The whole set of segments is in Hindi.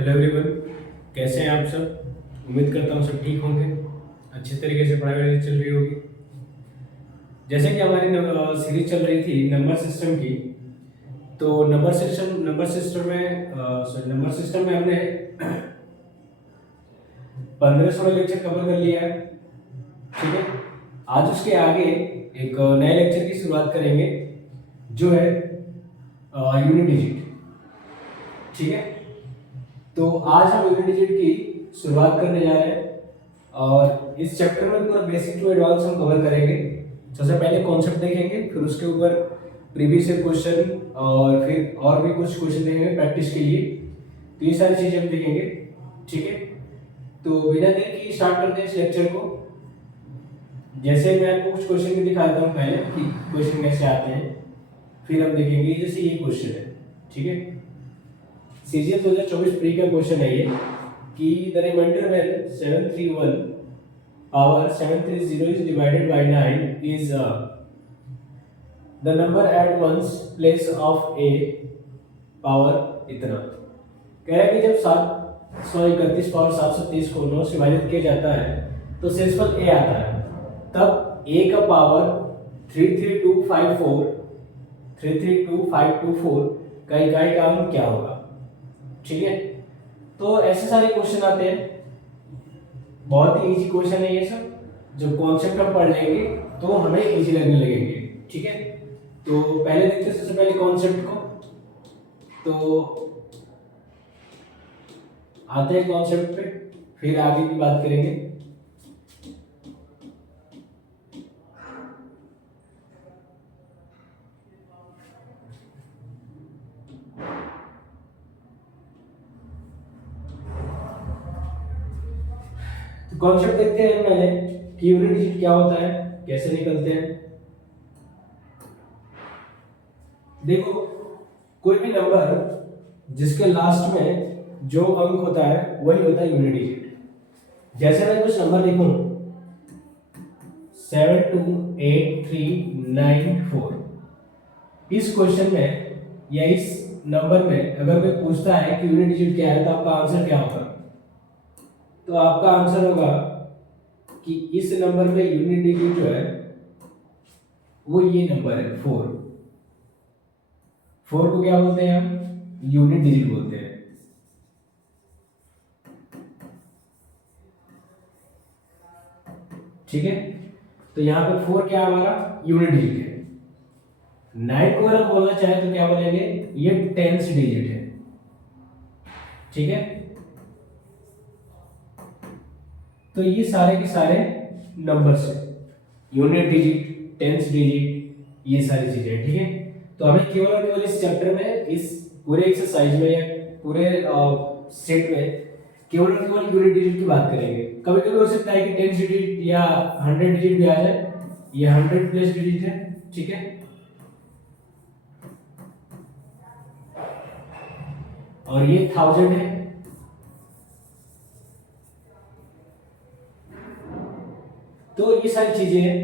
हेलो एवरीवन, कैसे हैं आप सब। उम्मीद करता हूँ सब ठीक होंगे, अच्छे तरीके से पढ़ाई वढ़ाई चल रही होगी। जैसे कि हमारी सीरीज चल रही थी नंबर सिस्टम की। तो नंबर सिस्टम में हमने 15-16 लेक्चर कवर कर लिया है। ठीक है, आज उसके आगे एक नए लेक्चर की शुरुआत करेंगे जो है यूनिट डिजिट। ठीक है, तो आज हम यूनिट डिजिट की शुरुआत करने जा रहे हैं और इस चैप्टर में पूरा बेसिक टू एडवांस हम कवर करेंगे। सबसे पहले कॉन्सेप्ट देखेंगे, फिर उसके ऊपर प्रीवियस ईयर क्वेश्चन और फिर और भी कुछ क्वेश्चन देखेंगे प्रैक्टिस के लिए। तो ये सारी चीजें हम देखेंगे। ठीक है, तो बिना देर की स्टार्ट करते हैं इस लेक्चर को। जैसे मैं आपको कुछ क्वेश्चन भी दिखाता हूँ पहले कि क्वेश्चन कैसे आते हैं, फिर हम देखेंगे। जैसे ये क्वेश्चन है, ठीक है, सीजीएल 2024 प्री का क्वेश्चन है ये कि the remainder when 731 power 730 is divided by 9 is the number at ones place of a power इतना। कह रहा है कि जब 731 पावर 730 को 9 से विभाजित किया जाता है तो शेषफल a आता है। तब a का पावर 33254 का इकाई का अंक क्या होगा। ठीक है, तो ऐसे सारे क्वेश्चन आते हैं। बहुत ही इजी क्वेश्चन है ये सब। जब कॉन्सेप्ट हम पढ़ लेंगे तो हमें इजी लगने लगेंगे। ठीक है, तो पहले देखते हैं सबसे पहले कॉन्सेप्ट को। तो आते हैं कॉन्सेप्ट पे, फिर आगे की बात करेंगे। कॉन्सेप्ट देखते हैं पहले कि यूनिट डिजिट क्या होता है, कैसे निकलते हैं। देखो, कोई भी नंबर जिसके लास्ट में जो अंक होता है वही होता है यूनिट डिजिट। जैसे मैं कुछ नंबर लिखूं 728394, इस क्वेश्चन में या इस नंबर में अगर कोई पूछता है कि यूनिट डिजिट क्या है तो आपका आंसर क्या होगा। तो आपका आंसर होगा कि इस नंबर में यूनिट डिजिट जो है वो ये नंबर है 4। 4 को क्या बोलते हैं हम, यूनिट डिजिट बोलते हैं। ठीक है, तो यहाँ पे 4 क्या है, हमारा यूनिट डिजिट है। 9 को अगर हम बोलना चाहे तो क्या बोलेंगे, ये टेंस डिजिट है। ठीक है, तो ये सारे के सारे नंबर्स है, यूनिट डिजिट, टेंस डिजिट, ये सारी चीजें। ठीक है, तो हमें केवल और केवल इस चैप्टर में, इस पूरे एक्सरसाइज में या पूरे सेट में केवल और केवल यूनिट डिजिट की बात करेंगे। कभी कभी हो सकता है कि 10 डिजिट या 100 डिजिट भी आ जाए। ये 100 प्लस डिजिट है। ठीक है, और ये 1000 है। तो ये सारी चीजें हैं।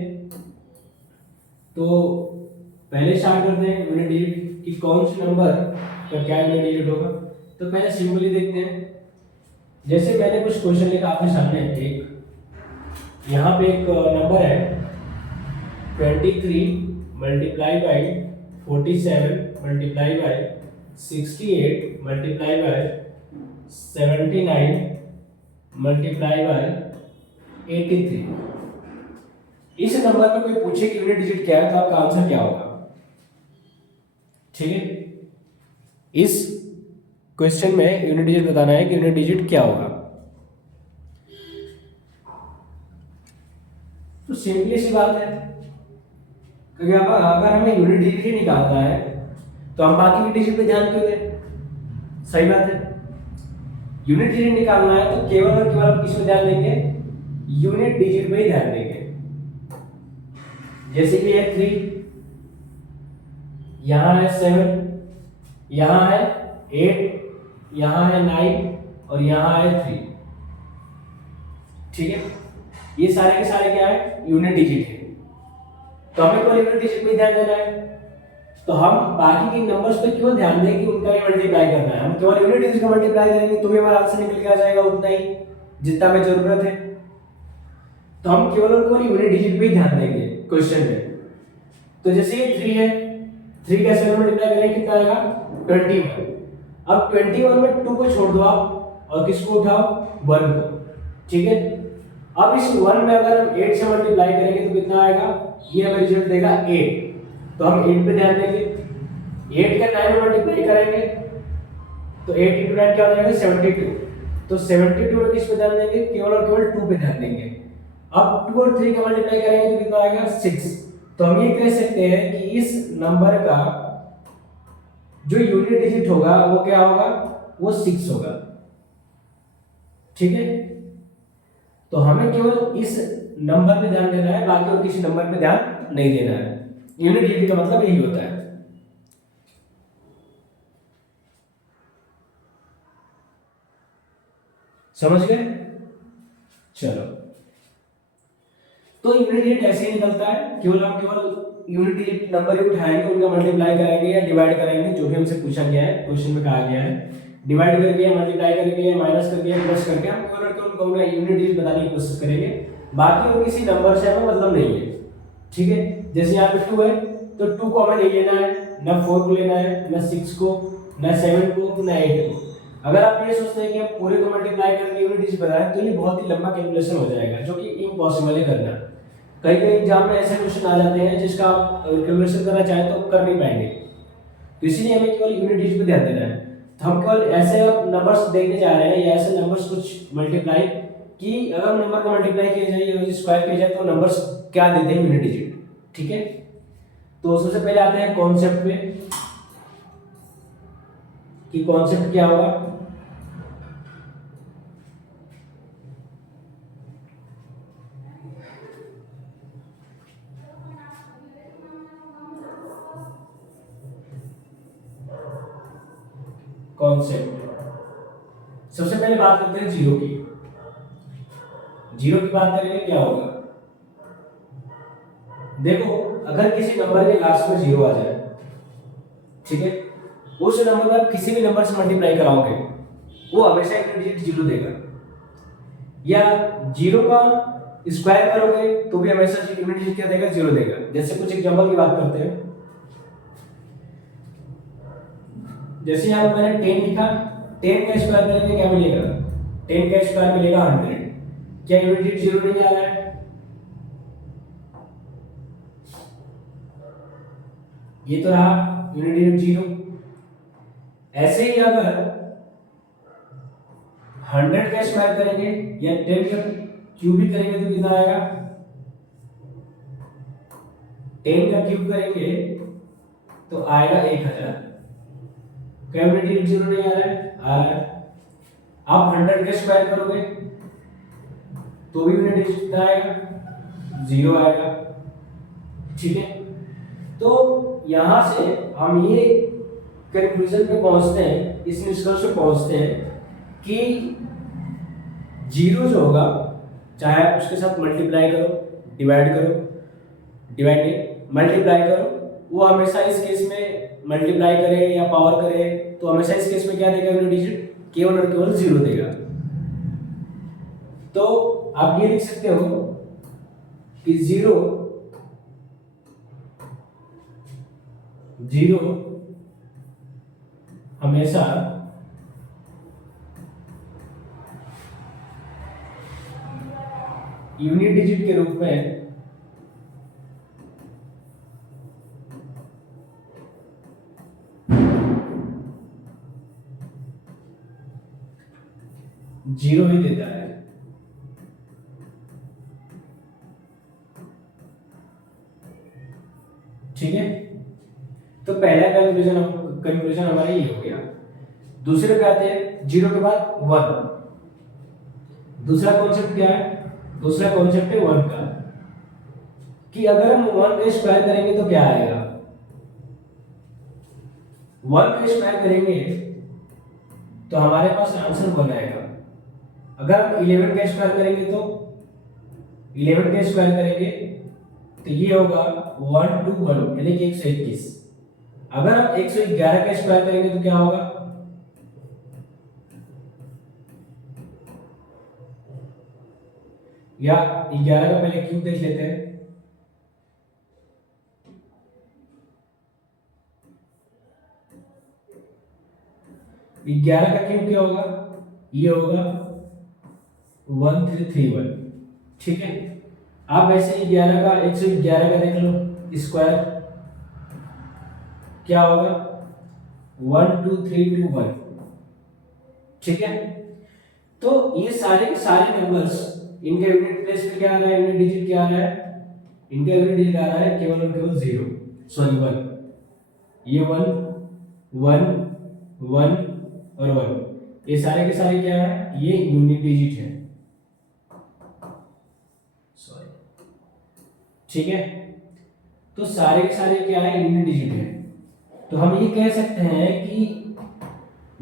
तो पहले स्टार्ट करते हैं यूनिट डिजिट कि कौन से नंबर का क्या यूनिट डिजिट होगा। तो पहले सिंपली देखते हैं। जैसे मैंने कुछ क्वेश्चन लिखा आपके सामने, एक यहाँ पे एक नंबर है 23 multiply by 47 multiply by 68 multiply by 79 multiply by 83। इस नंबर में कोई पूछे कि यूनिट डिजिट क्या है तो आपका आंसर क्या होगा। ठीक है, इस क्वेश्चन में यूनिट डिजिट बताना है कि यूनिट डिजिट क्या होगा। तो सिंपली सी बात है, क्योंकि अगर हमें यूनिट डिजिट ही निकालना है तो हम बाकी की डिजिट पे ध्यान क्यों दें। सही बात है, यूनिट डिजिट निकालना है तो केवल और केवल हम किस पे ध्यान देंगे, यूनिट डिजिट पे ही ध्यान देंगे। जैसे कि है 3, यहां है 7, यहां है 8, यहां है 9 और यहां है 3। ठीक है, ये सारे के सारे क्या है, यूनिट डिजिट है। तो हमें केवल यूनिट डिजिट पे ध्यान देना है। तो हम बाकी के नंबर्स पे क्यों ध्यान दें कि उनका ही मल्टीप्लाई करना है, हम केवल यूनिट डिजिट का मल्टीप्लाई करेंगे तो भी हमारा आंसर निकल के आ जाएगा उतना ही जितना हमें जरूरत है। तो हम केवल और केवल यूनिट डिजिट पे ही ध्यान देंगे क्वेश्चन में। तो जैसे ये 3 है, 3 कैसे मल्टीप्लाई करेंगे, कितना आएगा 21। अब 21 में 2 को छोड़ दो आप और किसको उठाओ 1 को, ठीक है। अब इस 1 में अगर हम 8 से मल्टीप्लाई करेंगे तो कितना आएगा, ये हमें रिजल्ट देगा 8। तो हम 8 पे ध्यान देंगे, 8 का 9 में मल्टीप्लाई करेंगे तो 8 × 9 क्या हो जाएगा 72। तो 72 में किस पे ध्यान देंगे, केवल और केवल 2 पे ध्यान देंगे। अब 2 और 3 का मल्टीप्लाई करेंगे तो कितना आएगा 6। तो हम ये कह सकते हैं कि इस नंबर का जो यूनिट डिजिट होगा वो क्या होगा, वो 6 होगा, ठीक है। तो हमें केवल इस नंबर पे ध्यान देना है, बाकी और किसी नंबर पे ध्यान नहीं देना है। यूनिट डिजिट का मतलब यही होता है। समझ गए, चलो। तो यूनिट डिजिट ऐसे ही निकलता है, केवल हम केवल यूनिट डिजिट नंबर ही उठाएंगे, उनका मल्टीप्लाई करेंगे या डिवाइड करेंगे, जो भी हमसे पूछा गया है, क्वेश्चन में कहा गया है। डिवाइड करके या मल्टीप्लाई करके या माइनस करके या प्लस करके हम केवल और केवल उनका यूनिट डिजिट बताने की कोशिश करेंगे, बाकी और किसी नंबर से हमें मतलब नहीं है, ठीक है। जैसे यहाँ पे 2 है तो 2 को हमें नहीं लेना है, ना 4 को लेना है, ना 6 को, ना 7 को, ना 8 को। अगर आप ये सोचते हैं कि हम पूरे को मल्टीप्लाई करके यूनिट डिजिट बताएं तो ये बहुत ही लंबा कैलकुलेशन हो जाएगा, जो कि इम्पॉसिबल है करना। कई कई एग्जाम में ऐसे क्वेश्चन आ जाते हैं जिसका आप कैलकुलेशन करना चाहें तो कर नहीं पाएंगे। तो इसीलिए हमें केवल यूनिट डिजिट पे ध्यान देना है। तो हम केवल ऐसे नंबर्स देखने जा रहे हैं या ऐसे नंबर्स कुछ मल्टीप्लाई कि अगर नंबर को मल्टीप्लाई किया जाए या स्क्वायर किया जाए तो नंबर्स क्या देते हैं यूनिट डिजिट, ठीक है। तो सबसे पहले आते हैं कॉन्सेप्ट पे कि कॉन्सेप्ट क्या होगा। कॉन्सेप्ट सबसे पहले बात करते हैं जीरो की। जीरो की बात करेंगे क्या होगा, देखो अगर किसी नंबर के लास्ट में जीरो आ जाए, ठीक है, उस नंबर को आप किसी भी नंबर से मल्टीप्लाई कराओगे वो हमेशा एक डिजिट जीरो देगा, या जीरो का स्क्वायर करोगे तो भी हमेशा यूनिट डिजिट क्या देगा, जीरो देगा। जैसे कुछ एग्जांपल की बात करते हैं, जैसे यहाँ पर मैंने 10 लिखा, 10 का स्क्वायर करेंगे क्या मिलेगा, 10 का स्क्वायर मिलेगा 100। क्या यूनिट डिजिट जीरो नहीं आ रहा है, ये तो रहा यूनिट डिजिट जीरो। ऐसे ही अगर 100 का स्क्वायर करेंगे या 10 का क्यूब भी करेंगे तो कितना आएगा, 10 का क्यूब करेंगे तो आएगा 1000। क्या यूनिट डिजिट जीरो नहीं आ रहा है, आ रहा है। आप 100 का स्क्वायर करोगे तो भी यूनिट डिजिट कितना आएगा, जीरो आएगा, ठीक है। तो यहां से हम ये कंक्लूजन पे पहुंचते हैं, इस निष्कर्ष पे पहुंचते हैं कि जीरो जो होगा, चाहे आप उसके साथ मल्टीप्लाई करो, डिवाइड करो, डिवाइड नहीं मल्टीप्लाई करो, वो हमेशा इस केस में मल्टीप्लाई करे या पावर करे तो हमेशा इस केस में क्या देगा, यूनिट डिजिट केवल और केवल जीरो देगा। तो आप ये लिख सकते हो कि जीरो जीरो हमेशा यूनिट डिजिट के रूप में जीरो ही देता है। ठीक है, तो पहला कंक्लूजन हमारा ये हो गया। दूसरे पे आते हैं, जीरो के बाद 1। दूसरा कॉन्सेप्ट क्या है, दूसरा कॉन्सेप्ट है 1 का, कि अगर हम 1 का स्क्वायर करेंगे तो क्या आएगा। 1 का स्क्वायर करेंगे तो हमारे पास आंसर 1 आएगा। अगर हम 11 का स्क्वायर करेंगे तो 11 का स्क्वायर करेंगे तो ये होगा 1 2 1 यानी कि 121। अगर हम 111 का स्क्वायर करेंगे तो क्या होगा, या 11 का पहले क्यूब देख लेते हैं। 11 का क्यूब क्या होगा, ये होगा 1331। ठीक है, आप ऐसे 11 का 111 का देख लो स्क्वायर क्या होगा 12321। ठीक है, तो ये सारे के सारे नंबर्स, इनका यूनिट प्लेस पे क्या आ रहा है, यूनिट डिजिट क्या आ रहा है, इनका यूनिट डिजिट आ रहा है केवल और केवल 0, सॉरी 1। ये 1 1 1 और 1, ये सारे के सारे क्या है, ये यूनिट डिजिट है, सॉरी। ठीक है, तो सारे के सारे क्या है, यूनिट डिजिट है। तो हम ये कह सकते हैं कि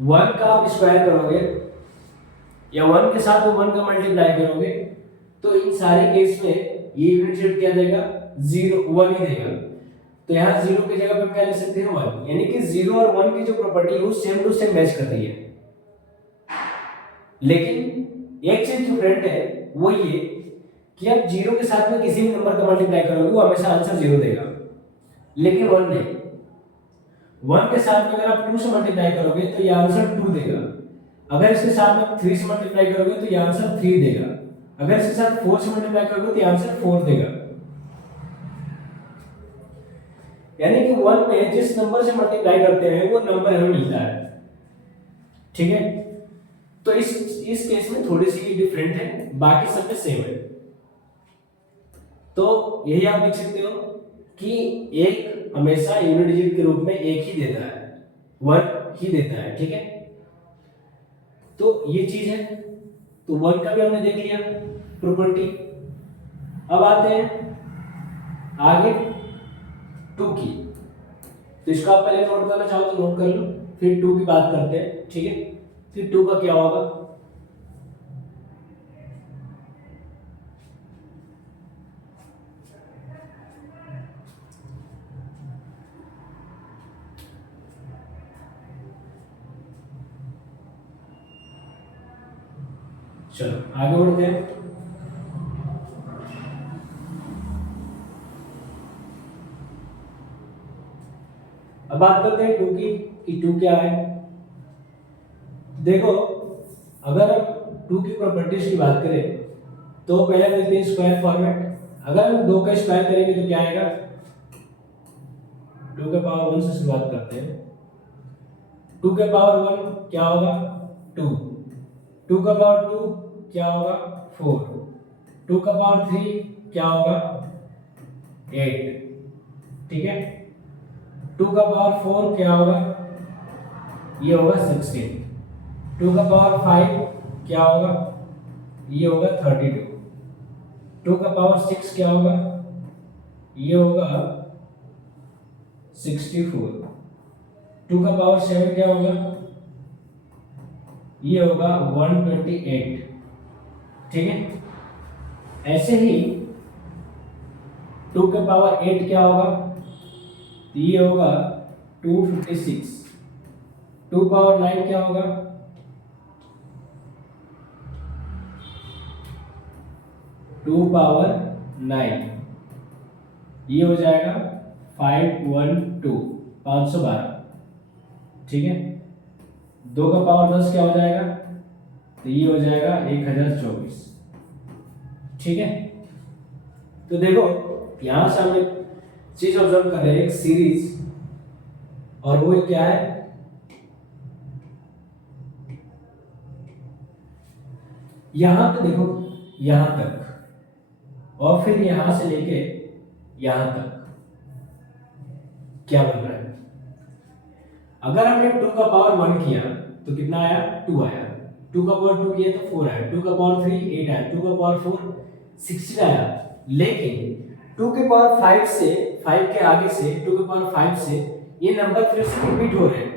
1 का आप स्क्वायर करोगे या 1 के साथ 1 का मल्टीप्लाई करोगे तो इन सारे केस में ये यूनिट डिजिट क्या देगा, 0 1 ही देगा। तो यहाँ 0 की जगह पे क्या ले सकते हैं 1, यानी कि 0 और 1 की जो प्रॉपर्टी है वो सेम टू सेम मैच कर रही है। लेकिन एक चीज डिफरेंट है, वो ये कि आप 0 के साथ में किसी भी नंबर का मल्टीप्लाई करोगे वो हमेशा आंसर 0 देगा, लेकिन 1 नहीं। 1 के साथ में अगर आप 2 से मल्टीप्लाई करोगे तो ये आंसर 2 देगा, अगर इसके साथ में 3 से मल्टीप्लाई करोगे तो ये आंसर 3 देगा, अगर इसके साथ 4 से मल्टीप्लाई करोगे तो ये आंसर 4 देगा। यानी कि 1 में जिस नंबर से मल्टीप्लाई करते हैं वो नंबर हमें मिलता है। ठीक है, तो इस केस में थोड़ी सी डिफरेंट है, बाकी सब में सेम है। तो यही आप देख सकते हो कि एक हमेशा यूनिट डिजिट के रूप में एक ही देता है, 1 ही देता है। ठीक है, तो ये चीज है, तो 1 का भी हमने देख लिया प्रॉपर्टी। अब आते हैं आगे 2 की, तो इसको आप पहले नोट करना चाहो तो नोट कर लो, फिर 2 की बात करते हैं। ठीक है, फिर 2 का क्या होगा, चलो आगे बढ़ते हैं। अब बात करते हैं 2 की कि 2 क्या है। देखो, अगर हम 2 की प्रॉपर्टीज की बात करें तो पहले देखते हैं स्क्वायर फॉर्मेट। अगर हम 2 का स्क्वायर करेंगे तो क्या आएगा, 2 के पावर 1 से शुरुआत करते हैं। 2 के पावर 1 क्या होगा 2, 2 का पावर 2 क्या होगा 4, 2 का पावर 3 क्या होगा 8। ठीक है, 2 का पावर 4 क्या होगा, ये होगा 16, 2 का पावर 5 क्या होगा, ये होगा 32, 2 का पावर 6 क्या होगा, ये होगा 64, 2 का पावर 7 क्या होगा, ये होगा 128। ठीक है, ऐसे ही 2 के पावर 8 क्या होगा, ये होगा 256, 2 पावर 9 क्या होगा, टू पावर 9, ये हो जाएगा 512, 512। ठीक है, 2 का पावर 10 क्या हो जाएगा, तो ये हो जाएगा 1024। ठीक है, तो देखो यहां से हम एक चीज ऑब्जर्व कर रहे हैं, एक सीरीज, और वो क्या है, यहां पे देखो यहां तक और फिर यहां से लेके यहां तक क्या बन रहा है। अगर हमने 2 का पावर 1 किया तो कितना आया, 2 आया, 2 का पावर 2 किया तो 4 आया, 2 का पावर 3 8 आया, 2 का पावर 4 16 आया। लेकिन 2 के पावर 5 से 5 के आगे से 2 के पावर 5 से ये नंबर फिर से रिपीट हो रहे हैं।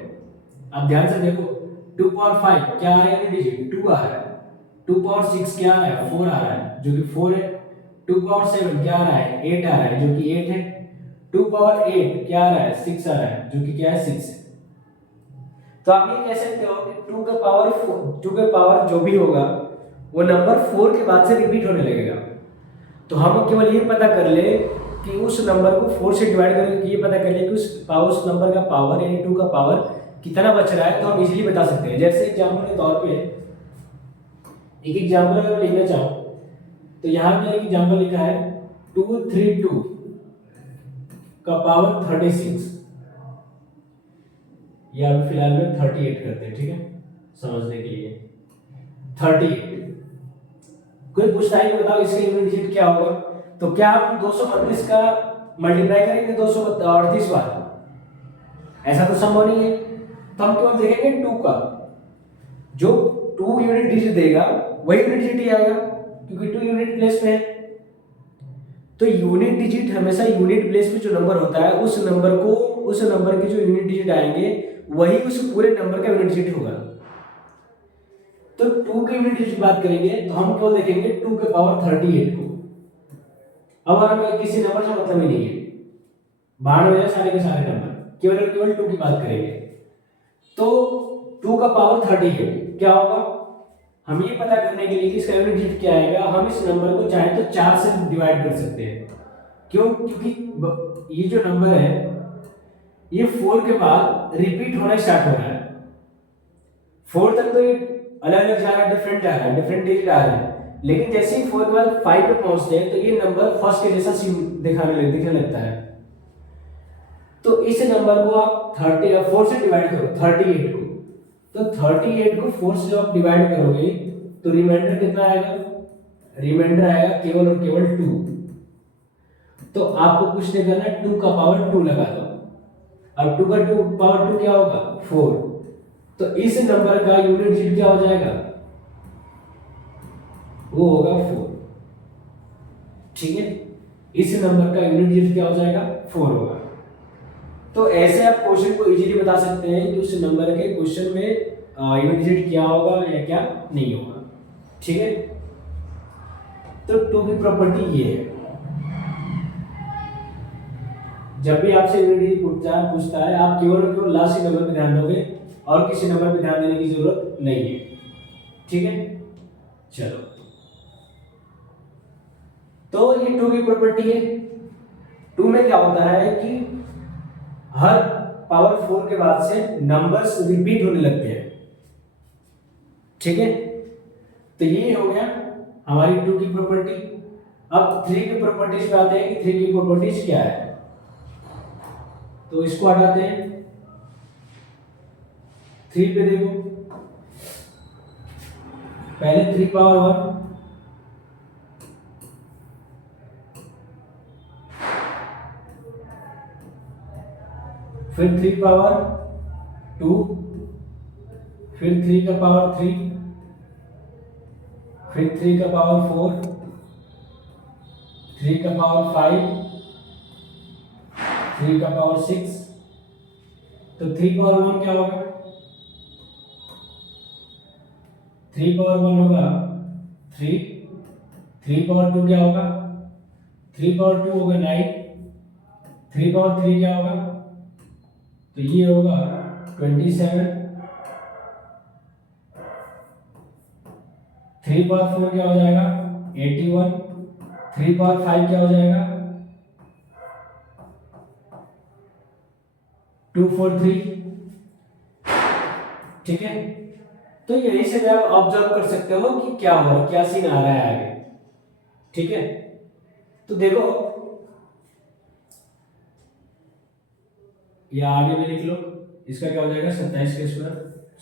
अब ध्यान से देखो, 2 पावर 5 क्या आ रहा है, डिजिट 2 आ रहा है, 2 पावर 6 क्या आ रहा है, 4 आ रहा है जो कि 4 है, 2 पावर 7 क्या आ रहा है, 8 आ रहा है जो कि 8 है, 2 2 पावर 8 क्या आ रहा है 6 आ रहा है, जो कि क्या है 6 है। तो आप ये कह सकते हो कि 2 का पावर जो भी होगा वो नंबर 4 के बाद से रिपीट होने लगेगा। तो हम केवल ये पता कर ले कि उस नंबर को 4 से डिवाइड करके ये पता कर ले कि उस नंबर का पावर यानी 2 का पावर कितना बच रहा है, तो हम इजीली बता सकते हैं। जैसे एग्जांपल के तौर पे एक एग्जांपल अगर लिखना चाहो तो यहाँ पे एक एग्जांपल लिखा है 232 का पावर 36, या अभी फिलहाल में 38 करते हैं, ठीक है, समझने के लिए 38। कोई पूछता है कि बताओ इसके यूनिट डिजिट क्या होगा, तो क्या आप 232 का मल्टीप्लाई करेंगे 238 बार? ऐसा तो संभव नहीं है। तो हम केवल देखेंगे 2 का, जो 2 यूनिट डिजिट देगा वही यूनिट डिजिट ही आएगा, क्योंकि 2 यूनिट प्लेस में है। तो यूनिट डिजिट हमेशा यूनिट प्लेस में जो नंबर होता है उस नंबर के जो यूनिट डिजिट आएंगे वही उस पूरे नंबर का यूनिट डिजिट होगा। तो 2 के यूनिट डिजिट की बात करेंगे तो हम क्यों देखेंगे 2 के पावर 38 को। अब हमें किसी नंबर से मतलब ही नहीं है, बाहर हो जाए सारे के सारे नंबर, केवल 2 की बात करेंगे। तो 2 का पावर 38 क्या होगा, हम ये पता करने के लिए कि इसका यूनिट डिजिट क्या आएगा, हम इस नंबर को चाहे तो 4 से डिवाइड कर सकते हैं। क्यों? क्योंकि ये जो नंबर है ये 4 के बाद रिपीट होना स्टार्ट हो रहा है। 4 तक तो ये अलग अलग जा रहा है, डिफरेंट आ रहा है, डिफरेंट डिजिट आ रहे हैं, लेकिन जैसे ही 4 के बाद 5 पे पहुंचते हैं तो ये नंबर फर्स्ट के जैसा दिखने लगता है। तो इस नंबर को आप 4 से डिवाइड करो 38 को, तो 38 को 4 से आप डिवाइड करोगे तो रिमाइंडर कितना आएगा, रिमाइंडर आएगा केवल और केवल 2। तो आपको कुछ नहीं करना, 2 का पावर 2 लगा दो। अब 2 का पावर 2 क्या होगा 4, तो इस नंबर का यूनिट डिजिट क्या हो जाएगा, वो होगा 4, ठीक है। इस नंबर का यूनिट डिजिट क्या हो जाएगा 4 होगा। तो ऐसे आप क्वेश्चन को इजीली बता सकते हैं कि उस नंबर के क्वेश्चन में यूनिट डिजिट क्या होगा या क्या नहीं होगा, ठीक है। तो 2 की प्रॉपर्टी ये है, जब भी आपसे यूनिट डिजिट पूछता है आप केवल और केवल लास्ट नंबर पे ध्यान दोगे और किसी नंबर पे ध्यान देने की जरूरत नहीं है, ठीक है। चलो, तो ये 2 की प्रॉपर्टी है। 2 में क्या होता है कि हर पावर 4 के बाद से नंबर्स रिपीट होने लगते हैं, ठीक है। तो ये हो गया हमारी 2 की प्रॉपर्टी। अब 3 की प्रॉपर्टीज पे आते हैं कि 3 की प्रॉपर्टीज क्या है। तो इसको हटाते हैं, 3 पे देखो, पहले 3 पावर 1, फिर 3 पावर 2, फिर 3 का पावर 3, फिर 3 का पावर 4, 3 का पावर 5, 3 का पावर 6। तो 3 पावर 1 क्या होगा, 3 पावर 1 होगा 3, 3 पावर 2 क्या होगा, 3 पावर 2 होगा 9, 3 पावर 3 क्या होगा, तो ये होगा 27, 3 पावर 4 क्या हो जाएगा 81, 3 पावर 5 क्या हो जाएगा 243, ठीक है। तो यही से आप ऑब्जर्व कर सकते हो कि क्या हो रहा है, क्या सीन आ रहा है आगे, ठीक है। तो देखो या आगे में लिख लो, इसका क्या हो जाएगा 27 के स्क्वायर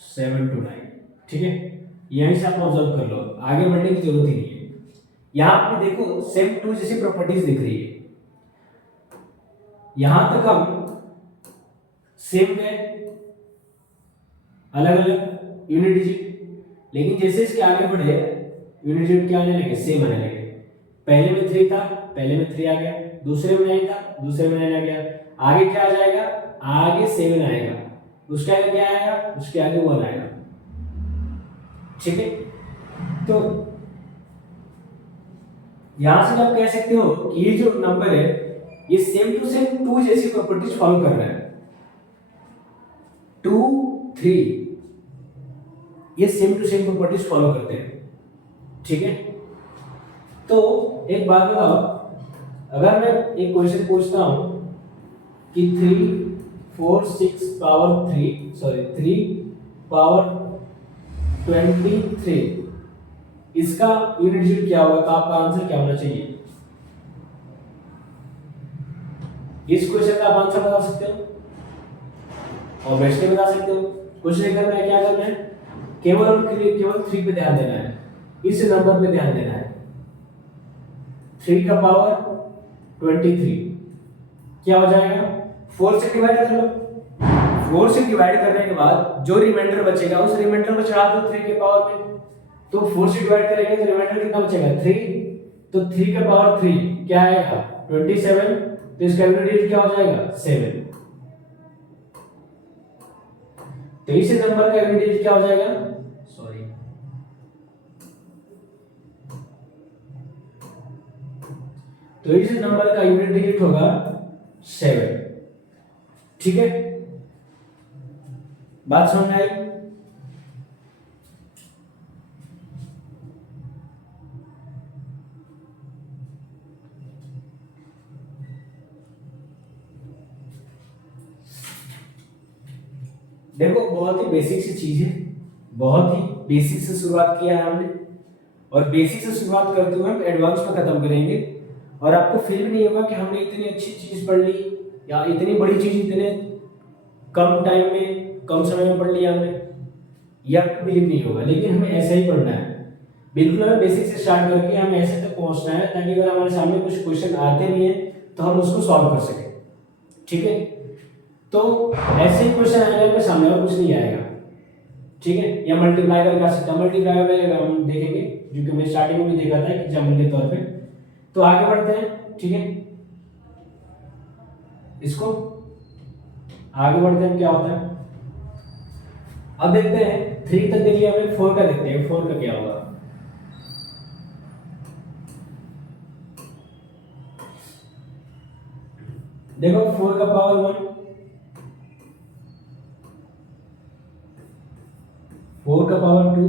729, ठीक है। यहीं से आप ऑब्जर्व कर लो, आगे बढ़ने की जरूरत ही नहीं है। यहां पे देखो सेम 2 जैसी प्रॉपर्टीज दिख रही है, यहां तक हम सेम है, अलग अलग यूनिट डिजिट, लेकिन जैसे इसके आगे बढ़े यूनिट डिजिट क्या आने लगे, सेम आने लगे। पहले में 3 था, पहले में 3 आ गया, दूसरे में 9 था, दूसरे में 9 आ गया, आगे क्या आ जाएगा, आगे 7 आएगा, उसके आगे क्या आएगा, उसके आगे 1 आएगा, ठीक है। तो यहां से आप कह सकते हो कि ये जो नंबर है ये सेम टू सेम 2 जैसी प्रॉपर्टीज फॉलो कर रहा है। 2 3 ये same to same properties follow करते हैं, ठीक है। तो एक बात बताओ, अगर मैं एक क्वेश्चन पूछता हूं कि 3 4 6 पावर 3 पावर 23 इसका यूनिट डिजिट क्या होगा, तो आपका आंसर क्या होना चाहिए? इस क्वेश्चन का आप आंसर बता सकते हो और वैसे बता सकते हो। क्वेश्चन करना है, क्या करना है, केवल 3 पे ध्यान देना है, इस नंबर पे ध्यान देना है। 3 का पावर 23 क्या हो जाएगा, 4 से डिवाइड कर लो। 4 से डिवाइड करने के बाद जो रिमाइंडर बचेगा उस रिमाइंडर को चढ़ा दो 3 के पावर में। तो 4 से डिवाइड करेंगे तो रिमाइंडर कितना बचेगा, 3। तो 3 का पावर 3 क्या आएगा, 27। तो इसका यूनिट डिजिट क्या हो जाएगा, 7। तो इस नंबर का यूनिट डिजिट क्या हो जाएगा, तो इस नंबर का यूनिट डिजिट होगा 7, ठीक है। बात समझ में आई? देखो बहुत ही बेसिक सी चीज है, बहुत ही बेसिक से शुरुआत किया है हमने, और बेसिक से शुरुआत करते हुए हम एडवांस में खत्म करेंगे। और आपको फील भी नहीं होगा कि हमने इतनी अच्छी चीज पढ़ ली या इतनी बड़ी चीज इतने कम टाइम में, कम समय में पढ़ लिया हमने, ये आपको बिलीव नहीं होगा। लेकिन हमें ऐसा ही पढ़ना है, बिल्कुल हमें बेसिक से स्टार्ट करके हमें ऐसे तक पहुंचना है ताकि अगर हमारे सामने कुछ क्वेश्चन आते भी हैं तो हम उसको सॉल्व कर सकें, ठीक है। तो ऐसे ही क्वेश्चन आएगा आपके सामने और कुछ नहीं आएगा, ठीक है। या मल्टीप्लाई करके आ सकता है, मल्टीप्लाई में हम देखेंगे जो कि हमने स्टार्टिंग में भी देखा था एग्जाम्पल के तौर पे। तो आगे बढ़ते हैं, ठीक है। इसको आगे बढ़ते हैं, क्या होता है अब देखते हैं। 3 तक देख लिया हमने, 4 का देखते हैं, 4 का क्या होगा। देखो 4 का पावर 1, 4 का पावर 2,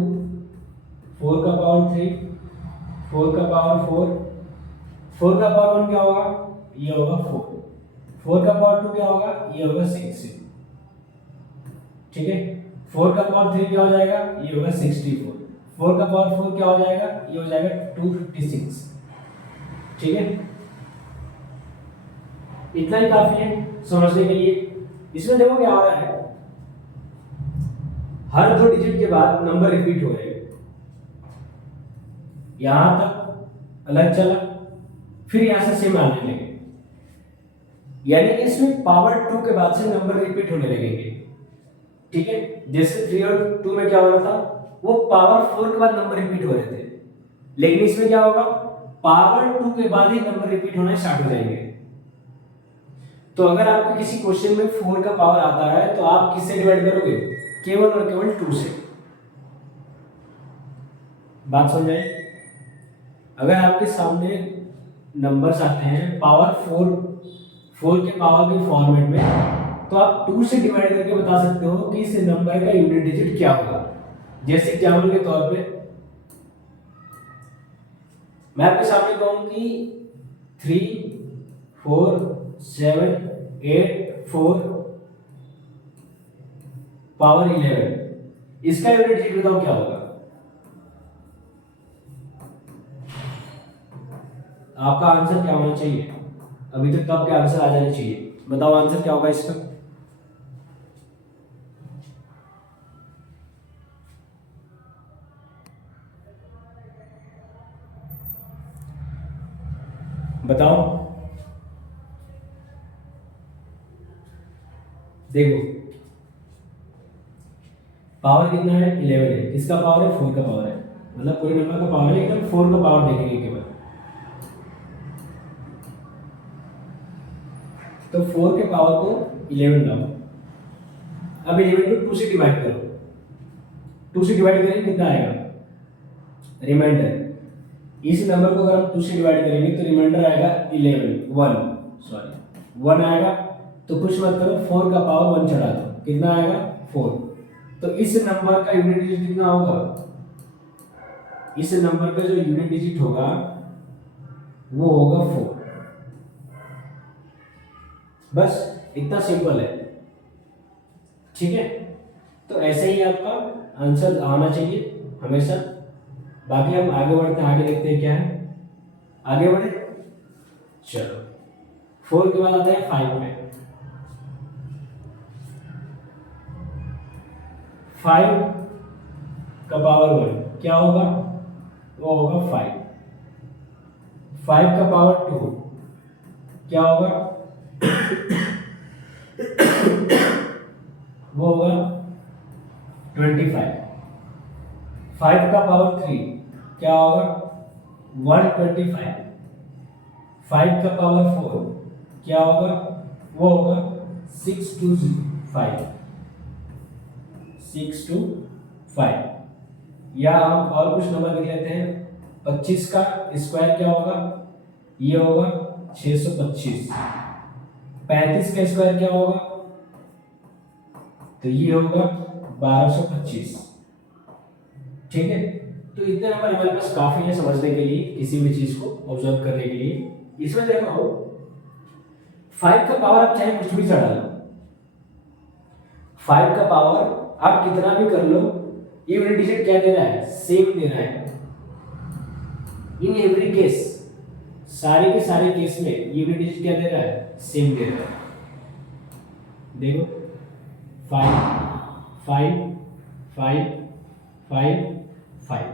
4 का पावर 3, 4 का पावर 4, 4 का पावर 1 क्या होगा, ये होगा 4, 4 का पावर 2 क्या होगा, ये होगा 6, ठीक है। 4 का पावर 3 क्या हो जाएगा, ये होगा 64, 4 का पावर 4 क्या हो जाएगा, ये हो जाएगा 256, ठीक है। इतना ही काफी है समझने के लिए। इसमें देखो क्या हो रहा है, हर 2 डिजिट के बाद नंबर रिपीट हो रहे हैं। यहां तक अलग चला, फिर यहां से सेम आने लगे, यानी इसमें पावर 2 के बाद से नंबर रिपीट होने लगेंगे, ठीक है। जैसे 3 और 2 में क्या हो रहा था, वो पावर 4 के बाद नंबर रिपीट हो रहे थे, लेकिन इसमें क्या होगा, पावर 2 के बाद ही नंबर रिपीट होना स्टार्ट हो जाएंगे। तो अगर आपको किसी क्वेश्चन में 4 का पावर आता है तो आप किससे डिवाइड करोगे, केवल और केवल 2 से। बात समझ आए? अगर आपके सामने नंबर्स आते हैं पावर 4 के पावर के फॉर्मेट में, तो आप 2 से डिवाइड करके बता सकते हो कि इस नंबर का यूनिट डिजिट क्या होगा। जैसे एग्जाम्पल के तौर पे मैं आपके सामने कहूं कि 3 4 7 8 4 पावर 11, इसका यूनिट डिजिट बताओ क्या होगा। आपका आंसर क्या होना चाहिए, अभी तक तो आपके आंसर आ जाने चाहिए, बताओ आंसर क्या होगा इसका। बताओ, देखो पावर कितना है, 11 है, किसका पावर है, 4 का पावर है, मतलब पूरे नंबर का पावर है, एकदम 4 का पावर देखेंगे केवल। तो 4 के पावर को 11 लाओ, अब 11 को 2 से डिवाइड करो, 2 से डिवाइड करेंगे कितना आएगा, रिमाइंडर। इस नंबर को अगर हम 2 से डिवाइड करेंगे तो रिमाइंडर आएगा 11 1 सॉरी 1 आएगा, तो कुछ मत करो, 4 का पावर 1 चढ़ा दो, कितना आएगा 4। तो इस नंबर का यूनिट डिजिट कितना होगा, इस नंबर का जो यूनिट डिजिट होगा वो होगा 4। बस इतना सिंपल है, ठीक है। तो ऐसे ही आपका आंसर आना चाहिए हमेशा। बाकी हम आगे बढ़ते हैं, आगे देखते हैं क्या है, आगे बढ़े। चलो 4 के बाद आता है 5 में। 5 का पावर 1 क्या होगा, वो होगा 5। 5 का पावर 2 क्या होगा, वो होगा 25। 5 का पावर 3 क्या होगा, 125। 5 का पावर 4 क्या होगा, वो होगा 625। 625। या हम और कुछ नंबर लिख लेते हैं। 25 का स्क्वायर क्या होगा, ये होगा 625। 35 का स्क्वायर क्या होगा, तो ये होगा 1225। ठीक है, तो इतने नंबर हमारे पास काफी है समझने के लिए, किसी भी चीज को ऑब्जर्व करने के लिए। इसमें देखो 5 का पावर आप चाहे कुछ भी चढ़ा लो, 5 का पावर आप कितना भी कर लो, यूनिट डिजिट क्या दे रहा है, सेम दे रहा है। इन एवरी केस, सारे के सारे केस में यूनिट डिजिट क्या दे रहा है, सेम दे रहा है। देखो 5 5 5 5 5।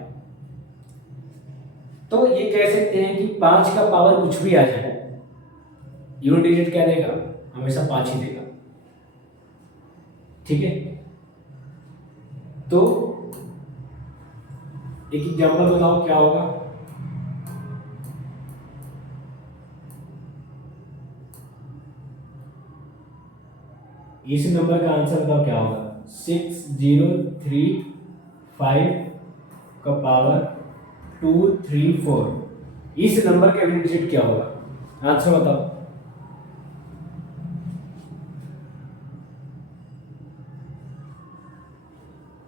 तो ये कह सकते हैं कि 5 का पावर कुछ भी आ जाए, यूनिट डिजिट क्या देगा, हमेशा 5 ही देगा। ठीक है, तो एक एग्जांपल बताओ क्या होगा। इस नंबर का आंसर बताओ क्या होगा, 6035 का पावर 234। इस नंबर का यूनिट डिजिट क्या होगा, आंसर बताओ।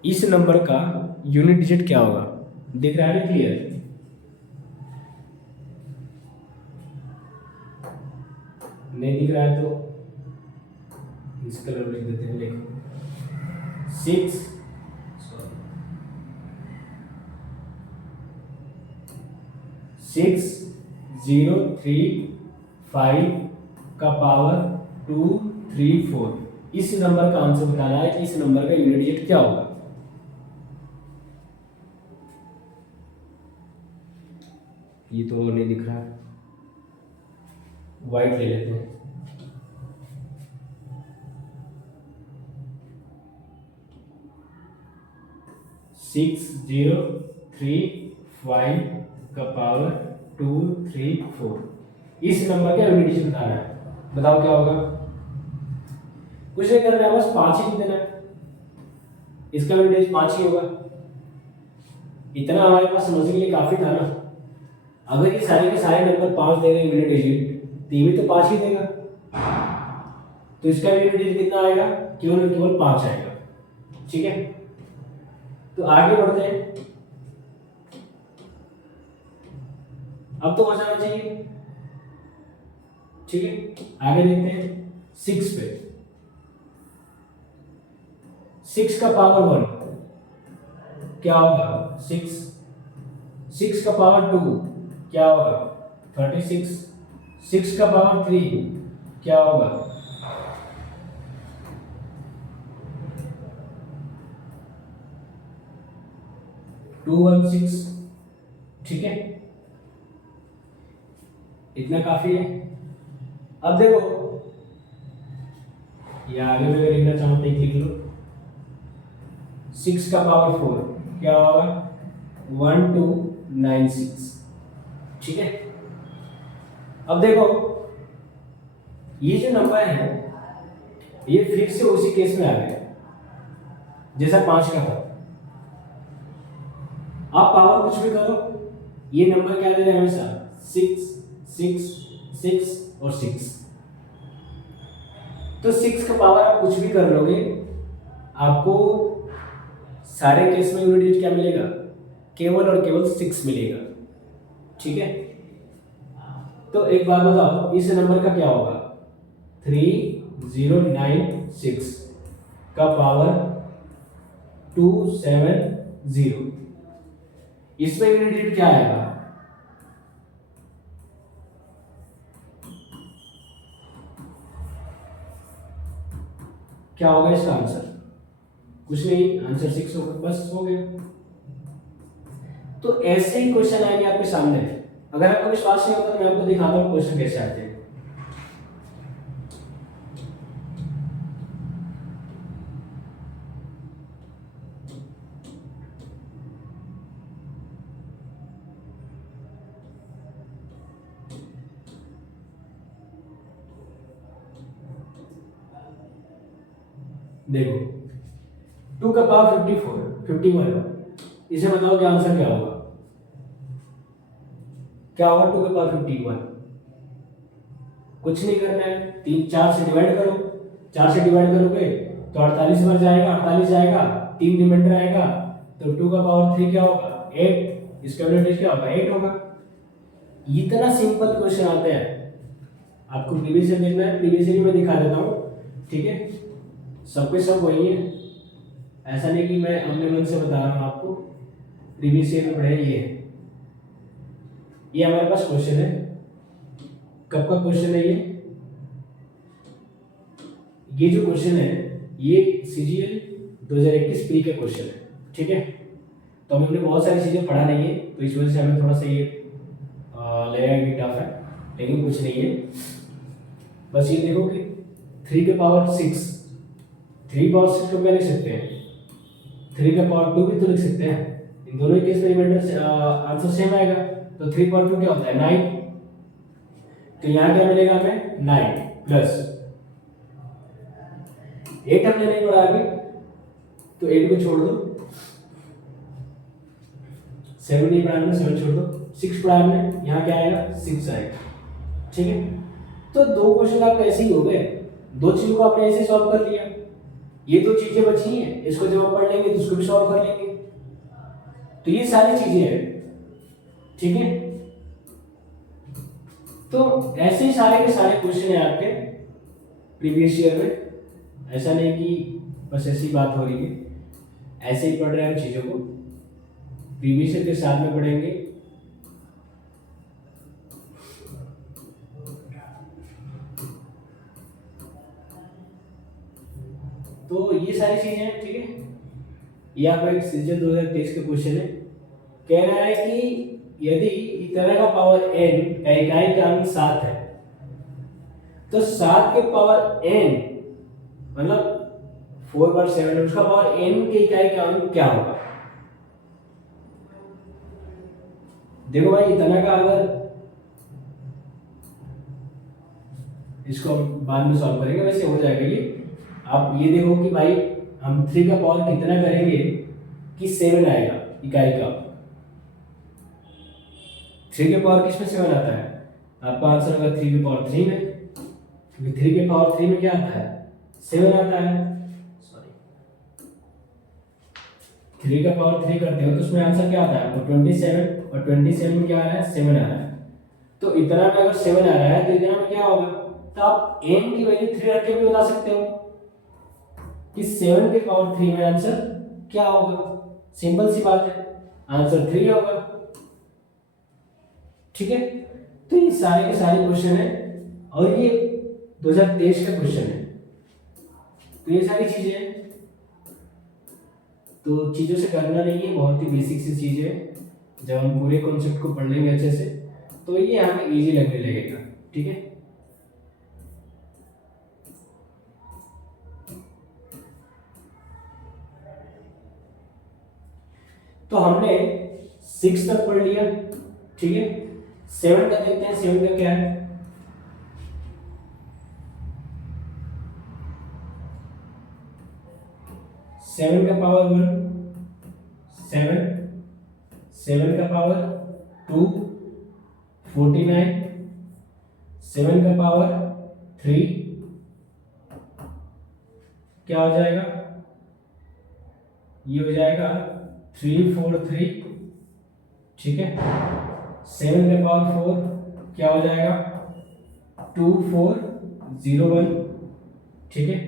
इस नंबर का यूनिट डिजिट क्या होगा, दिख रहा है क्लियर। नहीं दिख रहा है तो इस कलर लिख देते हैं, देखो 6035 का पावर 234। इस नंबर का आंसर बताना है कि इस नंबर का यूनिट डिजिट क्या होगा। ये तो नहीं दिख रहा, वाइट ले लेते हैं। सिक्स 035 का पावर 234। इस नंबर का यूनिट डिजिट बताना है, बताओ क्या होगा। कुछ नहीं करना है, बस 5 ही देना है, इसका यूनिट डिजिट 5 ही होगा। इतना हमारे पास समझने के लिए काफी था ना। अगर ये सारे के सारे नंबर 5 दे रहे हैं यूनिट डिजिट, तो ये भी तो 5 ही देगा, तो इसका यूनिट डिजिट कितना आएगा, केवल केवल 5 आएगा। ठीक है, तो आगे बढ़ते हैं। अब तो हो जाना चाहिए। ठीक है, आगे देखते हैं 6 पे। 6 का पावर 1 क्या होगा, 6 का पावर 2 क्या होगा, 36। 6 का पावर 3 क्या होगा, 216। ठीक है, इतना काफी है। अब देखो, या आगे में लिखना चाहो तो लिख लो। 6 का पावर 4 क्या होगा, 1296। ठीक है, अब देखो ये जो नंबर है ये फिर से उसी केस में आ गया जैसा 5 का था। आप पावर कुछ भी करो, ये नंबर क्या दे रहे हैं हमेशा, 6 6 6 और 6। तो 6 का पावर आप कुछ भी कर लोगे, आपको सारे केस में यूनिट डिजिट क्या मिलेगा, केवल और केवल 6 मिलेगा। ठीक है, तो एक बात बताओ, इस नंबर का क्या होगा, 3096 का पावर 270, इसमें यूनिट डिजिट क्या आएगा, क्या होगा इसका आंसर, कुछ नहीं, आंसर 6 होगा, बस हो गया। तो ऐसे ही क्वेश्चन आएंगे आपके सामने। अगर आपको विश्वास नहीं होता तो मैं आपको दिखाता हूँ क्वेश्चन कैसे आते हैं। देखो 2 का पावर 51, इसे बताओ क्या आंसर क्या होगा, क्या होगा 2 का पावर 51, कुछ नहीं करना है, 4 से डिवाइड करो, 4 से डिवाइड करोगे तो 48 बार जाएगा, 48 जाएगा, 3 रिमाइंडर आएगा, तो 2 का पावर 3 क्या होगा 8, इसका यूनिट क्या होगा 8 होगा। इतना सिंपल क्वेश्चन आते हैं, आपको प्रीवियस ईयर देखना है, प्रीवियस ईयर मैं दिखा देता हूँ। ठीक है, सबके सब वही है, ऐसा नहीं कि मैं अपने मन से बता रहा हूँ आपको, प्रीवियस ईयर में पढ़े ये हमारे पास क्वेश्चन है। कब का क्वेश्चन है ये जो क्वेश्चन है ये सीजीएल 2021 प्री का क्वेश्चन है। ठीक है, तो हमने बहुत सारी चीजें पढ़ा नहीं है, तो इस वजह से हमें थोड़ा सा ये लगेगा कि टफ है, लेकिन कुछ नहीं है। बस ये देखो कि 3 के पावर 6, 3 पावर 6 को क्या लिख सकते हैं, 3 का पावर 2 भी तो लिख सकते हैं, इन दोनों केस में रिमाइंडर आंसर सेम आएगा, तो 3 पावर 2 क्या होता है 9, तो यहाँ क्या मिलेगा हमें 9 प्लस 8 हमने नहीं पढ़ा अभी, तो 8 को छोड़ दो, 7 नहीं पढ़ा हमने, 7 छोड़ दो, 6 पढ़ा हमने, यहाँ क्या आएगा 6 आएगा। ठीक है, तो 2 क्वेश्चन आपके ऐसे ही हो गए, 2 चीजों को आपने ऐसे सॉल्व कर लिया, ये 2 चीजें बची हैं, इसको जब आप पढ़ लेंगे तो इसको भी सॉल्व कर लेंगे, तो ये सारी चीजें हैं। ठीक है, तो ऐसे ही सारे के सारे क्वेश्चन है आपके प्रीवियस ईयर में, ऐसा नहीं कि बस ऐसी बात हो रही है, ऐसे ही पढ़ रहे हैं हम चीजों को, प्रीवियस ईयर के साथ में पढ़ेंगे। तो ये सारी चीजें हैं। ठीक है, ये आपका एक सीजन 2023 का क्वेश्चन है, कह रहा है कि यदि इतना का पावर n का इकाई का अंक 7 है, तो 7 के पावर n मतलब 4/7 उसका पावर n के इकाई का अंक क्या होगा। देखो भाई, इतना का अगर इसको हम बाद में सॉल्व करेंगे, वैसे हो जाएगा ये। आप ये देखो कि भाई हम 3 का पावर कितना करेंगे कि 7 आएगा इकाई का, 3 के पावर किस में 7 आता है, आपका आंसर होगा 3 के पावर 3 में, क्योंकि 3 के पावर 3 में क्या आता है 7 आता है, सॉरी 3 का पावर 3 करते हो तो उसमें आंसर क्या आता है आपको 27, और 27 में क्या आ रहा है 7 आ रहा है, तो इतना में अगर 7 आ रहा है तो इतना में क्या होगा, तो आप n की वैल्यू 3 रख के भी बता सकते हो कि 7 के पावर 3 में आंसर क्या होगा, सिंपल सी बात है, आंसर 3 होगा। ठीक है, तो ये सारे के सारे क्वेश्चन है, और ये 2023 का क्वेश्चन है, तो ये सारी चीजें हैं, तो चीजों से करना नहीं है, बहुत ही बेसिक सी चीज है, जब हम पूरे कॉन्सेप्ट को पढ़ लेंगे अच्छे से तो ये हमें इजी लगने लगेगा। ठीक है, तो हमने 6 तक पढ़ लिया। ठीक है, 7 का देखते हैं, 7 का क्या है, सेवन का पावर 1 7, 7 का पावर 2 49, 7 का पावर 3 क्या हो जाएगा, ये हो जाएगा 343, ठीक है। 7 का पावर 4 क्या हो जाएगा 2401, ठीक है।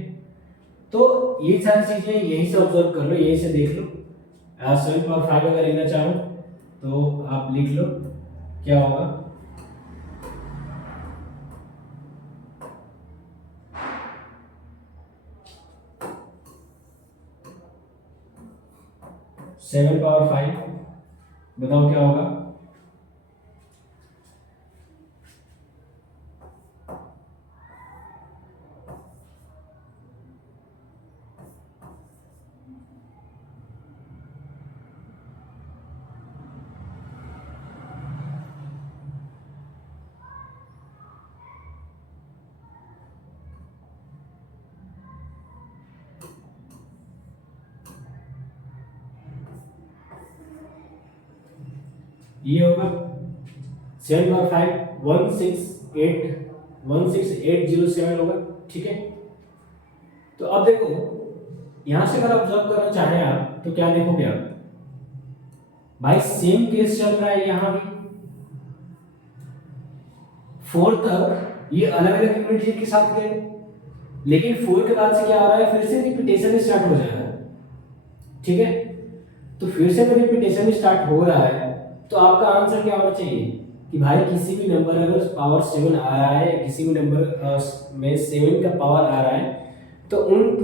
तो ये सारी चीजें यही से ऑब्जर्व कर लो, यही से देख लो। 7 पावर 5 अगर लिखना चाहो तो आप लिख लो, क्या होगा 7 पावर 5, बताओ क्या होगा। ये होगा 7 पावर 5 16807 होगा, ठीक है। तो अब देखो यहां से अगर ऑब्जर्व करना चाहें आप तो क्या देखोगे आप, भाई सेम केस चल रहा है यहां भी। 4 तक ये अलग अलग यूनिट के साथ गए, लेकिन 4 के बाद से क्या आ रहा है, फिर से रिपीटेशन स्टार्ट हो जा रहा है, ठीक है। तो फिर से जब रिपीटेशन स्टार्ट हो रहा है तो आपका आंसर क्या होना चाहिए कि भाई किसी भी नंबर अगर पावर 7 आ रहा है, किसी भी नंबर में 7 का पावर आ रहा है, तो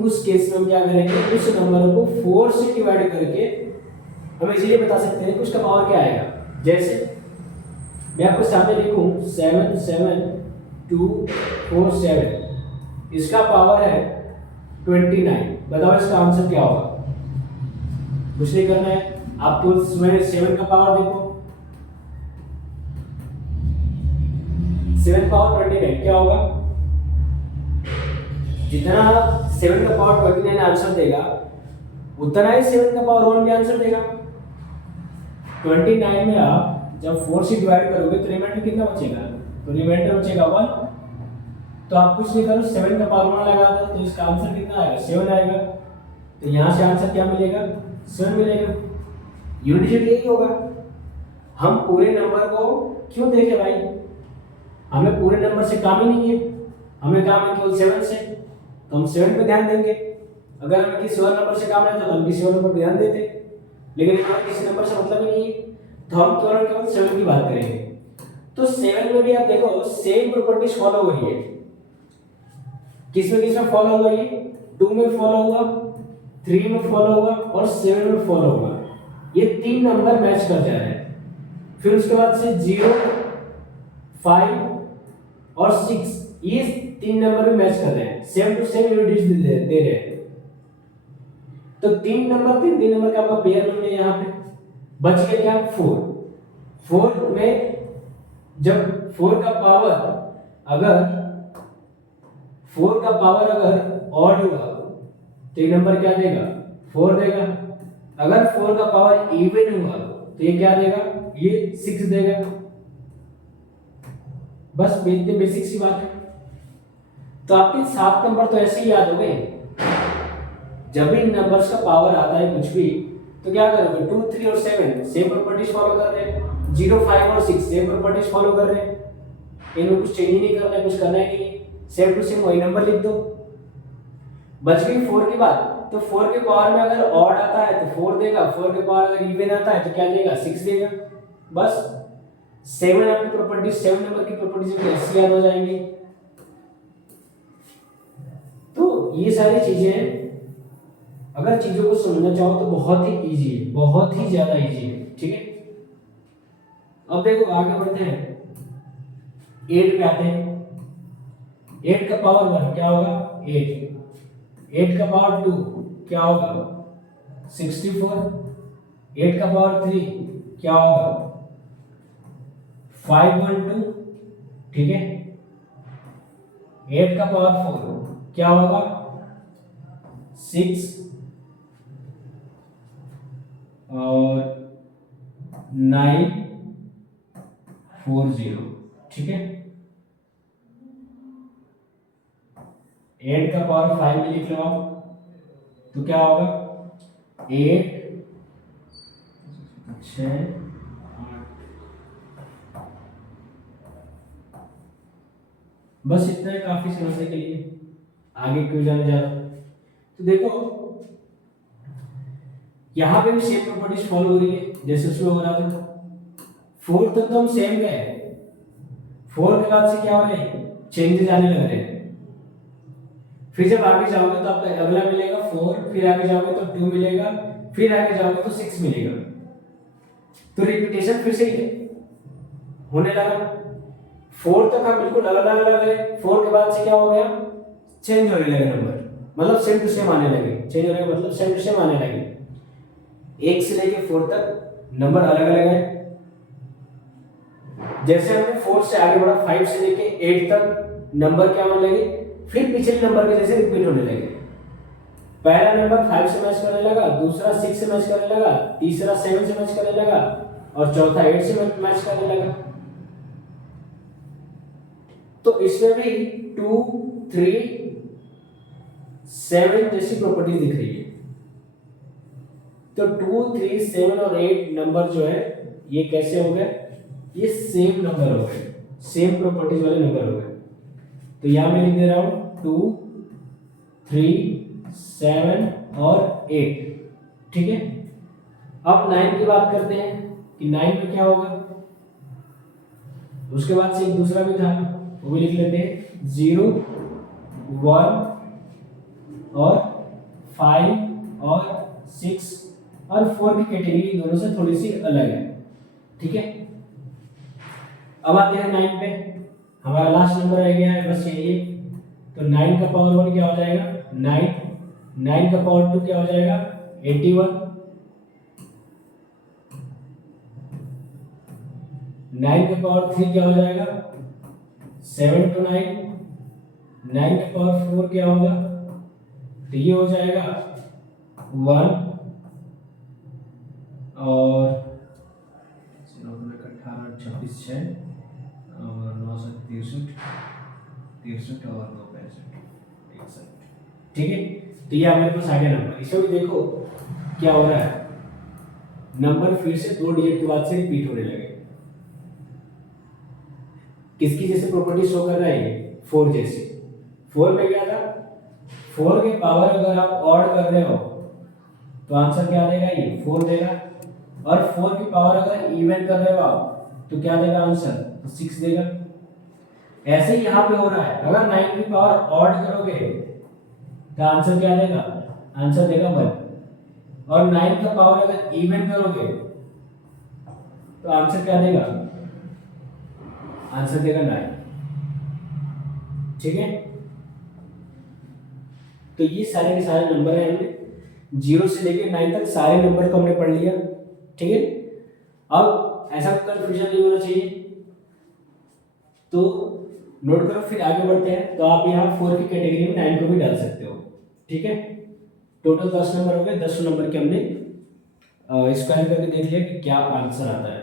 उस केस में हम क्या करेंगे, उस नंबर को 4 से डिवाइड करके हम इजीली बता सकते हैं कि उसका पावर क्या आएगा। जैसे मैं आपको सामने लिखूं 77247, इसका पावर है 29, बताओ इसका आंसर क्या होगा। कुछ नहीं करना है आपको, 7 का पावर देखो, 7 पावर 29 क्या होगा, जितना 7 का पावर 29 आंसर देगा उतना ही 7 का पावर 1 भी आंसर देगा। 29 में आप जब 4 से डिवाइड करोगे तो रिमाइंडर कितना बचेगा, तो रिमाइंडर बचेगा 1। तो आप कुछ नहीं करो, 7 का पावर 1 लगा दो, तो इसका आंसर कितना आएगा 7 आएगा। तो यहाँ से आंसर क्या मिलेगा 7 मिलेगा। यूनिट यही होगा। हम पूरे नंबर को क्यों देखें भाई, हमें पूरे नंबर से काम ही नहीं है, हमें काम है केवल 7 से, तो हम 7 पे ध्यान देंगे। अगर हमें किसी और नंबर से काम रहता तो हम किसी और नंबर पे ध्यान देते, लेकिन हमें किसी नंबर से मतलब ही नहीं है, तो हम केवल 7 की बात करेंगे। तो 7 में भी आप देखो सेम प्रॉपर्टीज फॉलो हो रही है। किसमें फॉलो हो रही है, 2 में फॉलो हुआ, 3 में फॉलो हुआ और 7 में फॉलो हुआ। ये 3 नंबर मैच कर जा रहे हैं। फिर उसके बाद से 0, 5 और 6, ये 3 नंबर भी मैच कर रहे हैं, सेम टू सेम यूनिट्स दे रहे हैं। तो 3 नंबर 3 नंबर का आपका पेयर बन गया। यहाँ पे बच गया क्या 4 में जब 4 का पावर अगर ऑड हुआ तो ये नंबर क्या देगा 4 देगा। अगर 4 का पावर इवन हुआ तो ये क्या देगा, ये 6 देगा। बस इतने बेसिक सी बात है। तो आपके 7 नंबर तो ऐसे ही याद हो गए। जब भी नंबर्स का पावर आता है कुछ भी तो क्या करोगे, 2, 3 और 7 सेम प्रॉपर्टीज फॉलो कर रहे हैं, 0, 5 और 6 सेम प्रॉपर्टीज फॉलो कर रहे हैं, इनमें कुछ चेंज ही नहीं करना है, कुछ करना ही नहीं है, सेम टू सेम वही नंबर लिख दो। बच गई 4 की बात। तो 4 के पावर में अगर ऑड आता है तो 4 देगा, 4 के पावर अगर इवन आता है तो क्या देगा 6 देगा। बस 7 आपकी प्रॉपर्टीज, 7 नंबर की प्रॉपर्टीज कैसे याद हो जाएंगी। तो ये सारी चीजें अगर चीजों को समझना चाहो तो बहुत ही इजी है, बहुत ही ज्यादा इजी है, ठीक है। अब देखो आगे बढ़ते हैं, 8 पे आते हैं। 8 का पावर 1 क्या होगा 8 का पावर 2 क्या होगा 64, 8 का पावर 3 क्या होगा 512, ठीक है। 8 का पावर 4 क्या होगा 6 और 940, ठीक है। 8 का पावर 5 में लिख लो आप तो क्या होगा 8 6 8, बस इतना है काफी समझने के लिए। आगे क्यों जाने जा रहा हूं, तो देखो यहाँ पे भी सेम प्रॉपर्टीज फॉलो हो रही है जैसे उसमें हो रहा था। 4 तक तो हम सेम गए, 4 के बाद से क्या हो रहा है चेंजेस आने लग रहे हैं। फिर जब आगे जाओगे तो आपका अगला मिलेगा 4, फिर आगे जाओगे तो 2 मिलेगा, फिर आगे जाओगे तो 6 मिलेगा। तो रिपीटेशन फिर से होने लगा। 4 तक हम बिल्कुल अलग अलग गए, 4 के बाद से क्या हो गया चेंज होने लगे नंबर, मतलब सेम टू सेम आने लगे। चेंज होने का मतलब सेम टू सेम आने लगे। 1 से लेके 4 तक नंबर अलग अलग है। जैसे हमने 4 से आगे बढ़ा 5 से लेके 8 तक नंबर क्या होने लगे फिर पिछले नंबर के जैसे रिपीट होने लगे। पहला नंबर 5 से मैच करने लगा, दूसरा 6 से मैच करने लगा, तीसरा 7 से मैच करने लगा और चौथा 8 से मैच करने लगा। तो इसमें भी 2 3 7 जैसी प्रॉपर्टी दिख रही है। तो 2 3 7 और 8 नंबर जो है ये कैसे हो गए, ये सेम नंबर हो गए, सेम प्रॉपर्टीज वाले नंबर हो गए। तो यहां मैं लिख दे रहा हूं 2 3 7 और 8, ठीक है। अब 9 की बात करते हैं कि 9 में क्या होगा। उसके बाद से एक दूसरा भी था, वो भी लिख लेते हैं 0 1 और 5 और 6 और 4 की कैटेगरी दोनों से थोड़ी सी अलग है, ठीक है। अब आते हैं 9 पे, हमारा लास्ट नंबर रह गया है बस यही। तो 9 का पावर 1 क्या हो जाएगा 9, 9 का पावर 2 क्या हो जाएगा 81, 9 का पावर 3 क्या हो जाएगा 7 to 9, 9 का पावर 4 क्या होगा, तो ये हो जाएगा 1 और 18 26 6 और 9 63 63 और 9 65 61, ठीक है। तो ये हमारे पास आ गया नंबर। इसमें भी देखो क्या हो रहा है, नंबर फिर से 2 डिजिट के बाद से रिपीट होने लगे। किसकी जैसे प्रॉपर्टी शो कर रहा है ये 4 जैसी। 4 में क्या था 4 के पावर अगर आप ऑड कर रहे हो तो आंसर क्या देगा ये 4 देगा, और 4 की पावर अगर इवन कर रहे हो आप तो क्या देगा आंसर तो 6 देगा। ऐसे ही यहाँ पे हो रहा है, अगर 9 की पावर ऑड करोगे तो आंसर क्या देगा, आंसर देगा 1, और 9 का पावर अगर इवन करोगे तो आंसर क्या देगा, आंसर देगा 9, ठीक है। तो ये सारे के सारे नंबर हैं, हमने 0 से लेकर 9 तक सारे नंबर को हमने पढ़ लिया, ठीक है। अब ऐसा कंफ्यूजन नहीं होना चाहिए, तो नोट करो। फिर आगे बढ़ते हैं, तो आप यहाँ 4 की कैटेगरी में 9 को भी डाल सकते हो, ठीक है। टोटल 10 नंबर हो गए, 10 नंबर के हमने स्क्वायर करके देख लिया कि क्या आंसर आता है।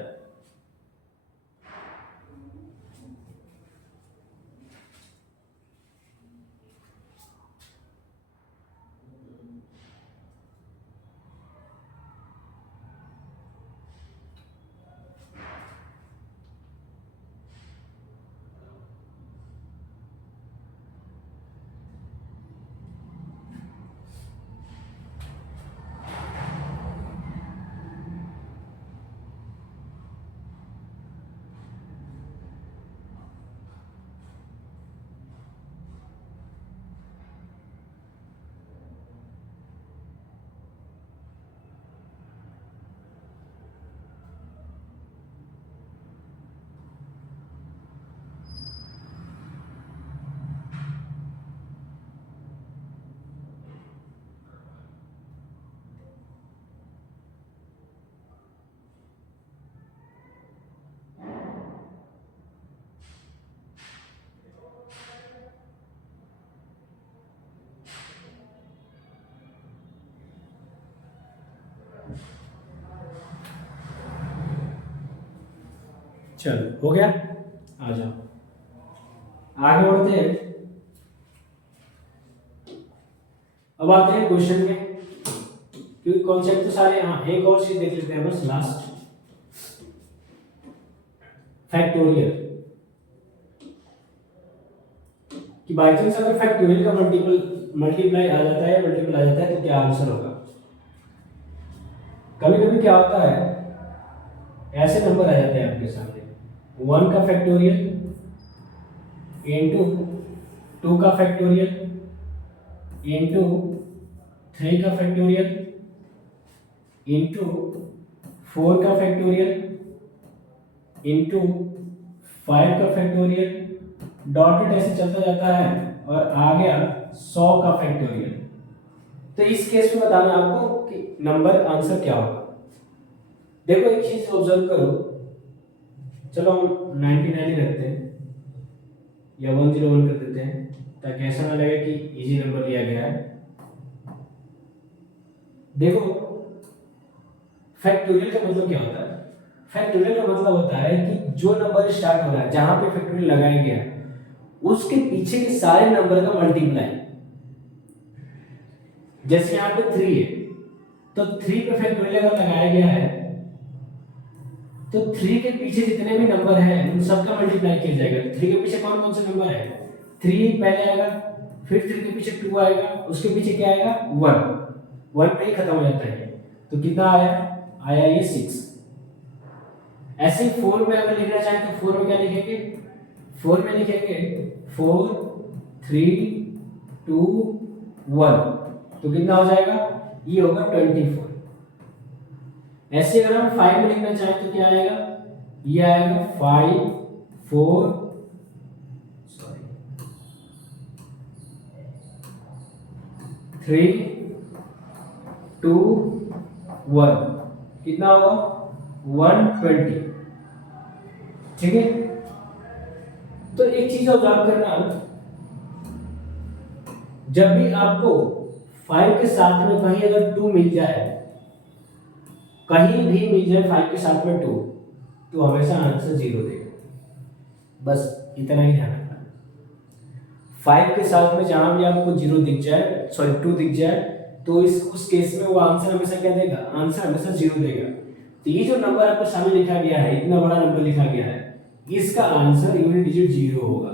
चलो हो गया, आ जाओ आगे बढ़ते हैं। अब आते हैं क्वेश्चन में। क्योंकि कॉन्सेप्ट तो सारे, हाँ एक और चीज देख लेते हैं बस लास्ट, फैक्टोरियल। कि बाई चांस अगर फैक्टोरियल का मल्टीप्लाई आ जाता है, मल्टीपल आ जाता है तो क्या आंसर होगा। कभी कभी क्या होता है, ऐसे नंबर आ जाते हैं आपके सामने, 1 का फैक्टोरियल इंटू 2 का फैक्टोरियल इंटू 3 का फैक्टोरियल इंटू 4 का फैक्टोरियल इंटू 5 का फैक्टोरियल, डॉटेड ऐसे चलता जाता है और आ गया 100 का फैक्टोरियल। तो इस केस में बताना आपको कि नंबर आंसर क्या होगा। देखो एक चीज ऑब्जर्व करो, चलो हम 99 ही रखते हैं या 101 कर देते हैं ताकि ऐसा ना लगे कि इजी नंबर लिया गया है। देखो फैक्टोरियल का मतलब क्या होता है, फैक्टोरियल का मतलब होता है कि जो नंबर स्टार्ट हो रहा है, जहां पे फैक्टोरियल लगाया गया है उसके पीछे के सारे नंबर का मल्टीप्लाई। जैसे यहाँ पे 3 है तो 3 पे फैक्टोरियल अगर लगाया गया है तो 3 के पीछे जितने भी नंबर हैं उन सबका मल्टीप्लाई किया जाएगा। 3 के पीछे कौन कौन से नंबर है, 3 पहले आएगा, फिर 3 के पीछे 2 आएगा, उसके पीछे क्या आएगा 1 पे ही खत्म हो जाता है। तो कितना आया ये 6। ऐसे 4 में अगर लिखना चाहें तो 4 में क्या लिखेंगे, 4 में लिखेंगे 4 3 2 1, तो कितना हो जाएगा, ये होगा 24। ऐसे अगर हम 5 में लिखना चाहें तो क्या आएगा, ये आएगा 5 4 3 2 1, कितना होगा 120। ठीक है, तो एक चीज ऑब्जर्व करना, जब भी आपको 5 के साथ में कहीं अगर 2 मिल जाए, कहीं भी मिल जाए 5 के साथ में 2, तो हमेशा आंसर 0 देगा। बस इतना ही ध्यान रखना। 5 के साथ में जहां भी आपको 0 दिख जाए, सॉरी 2 दिख जाए, तो उस केस में वो आंसर हमेशा क्या देगा, आंसर हमेशा 0 देगा। तो ये जो नंबर आपको सामने लिखा गया है, इतना बड़ा नंबर लिखा गया है, इसका आंसर यूनिट डिजिट 0 होगा।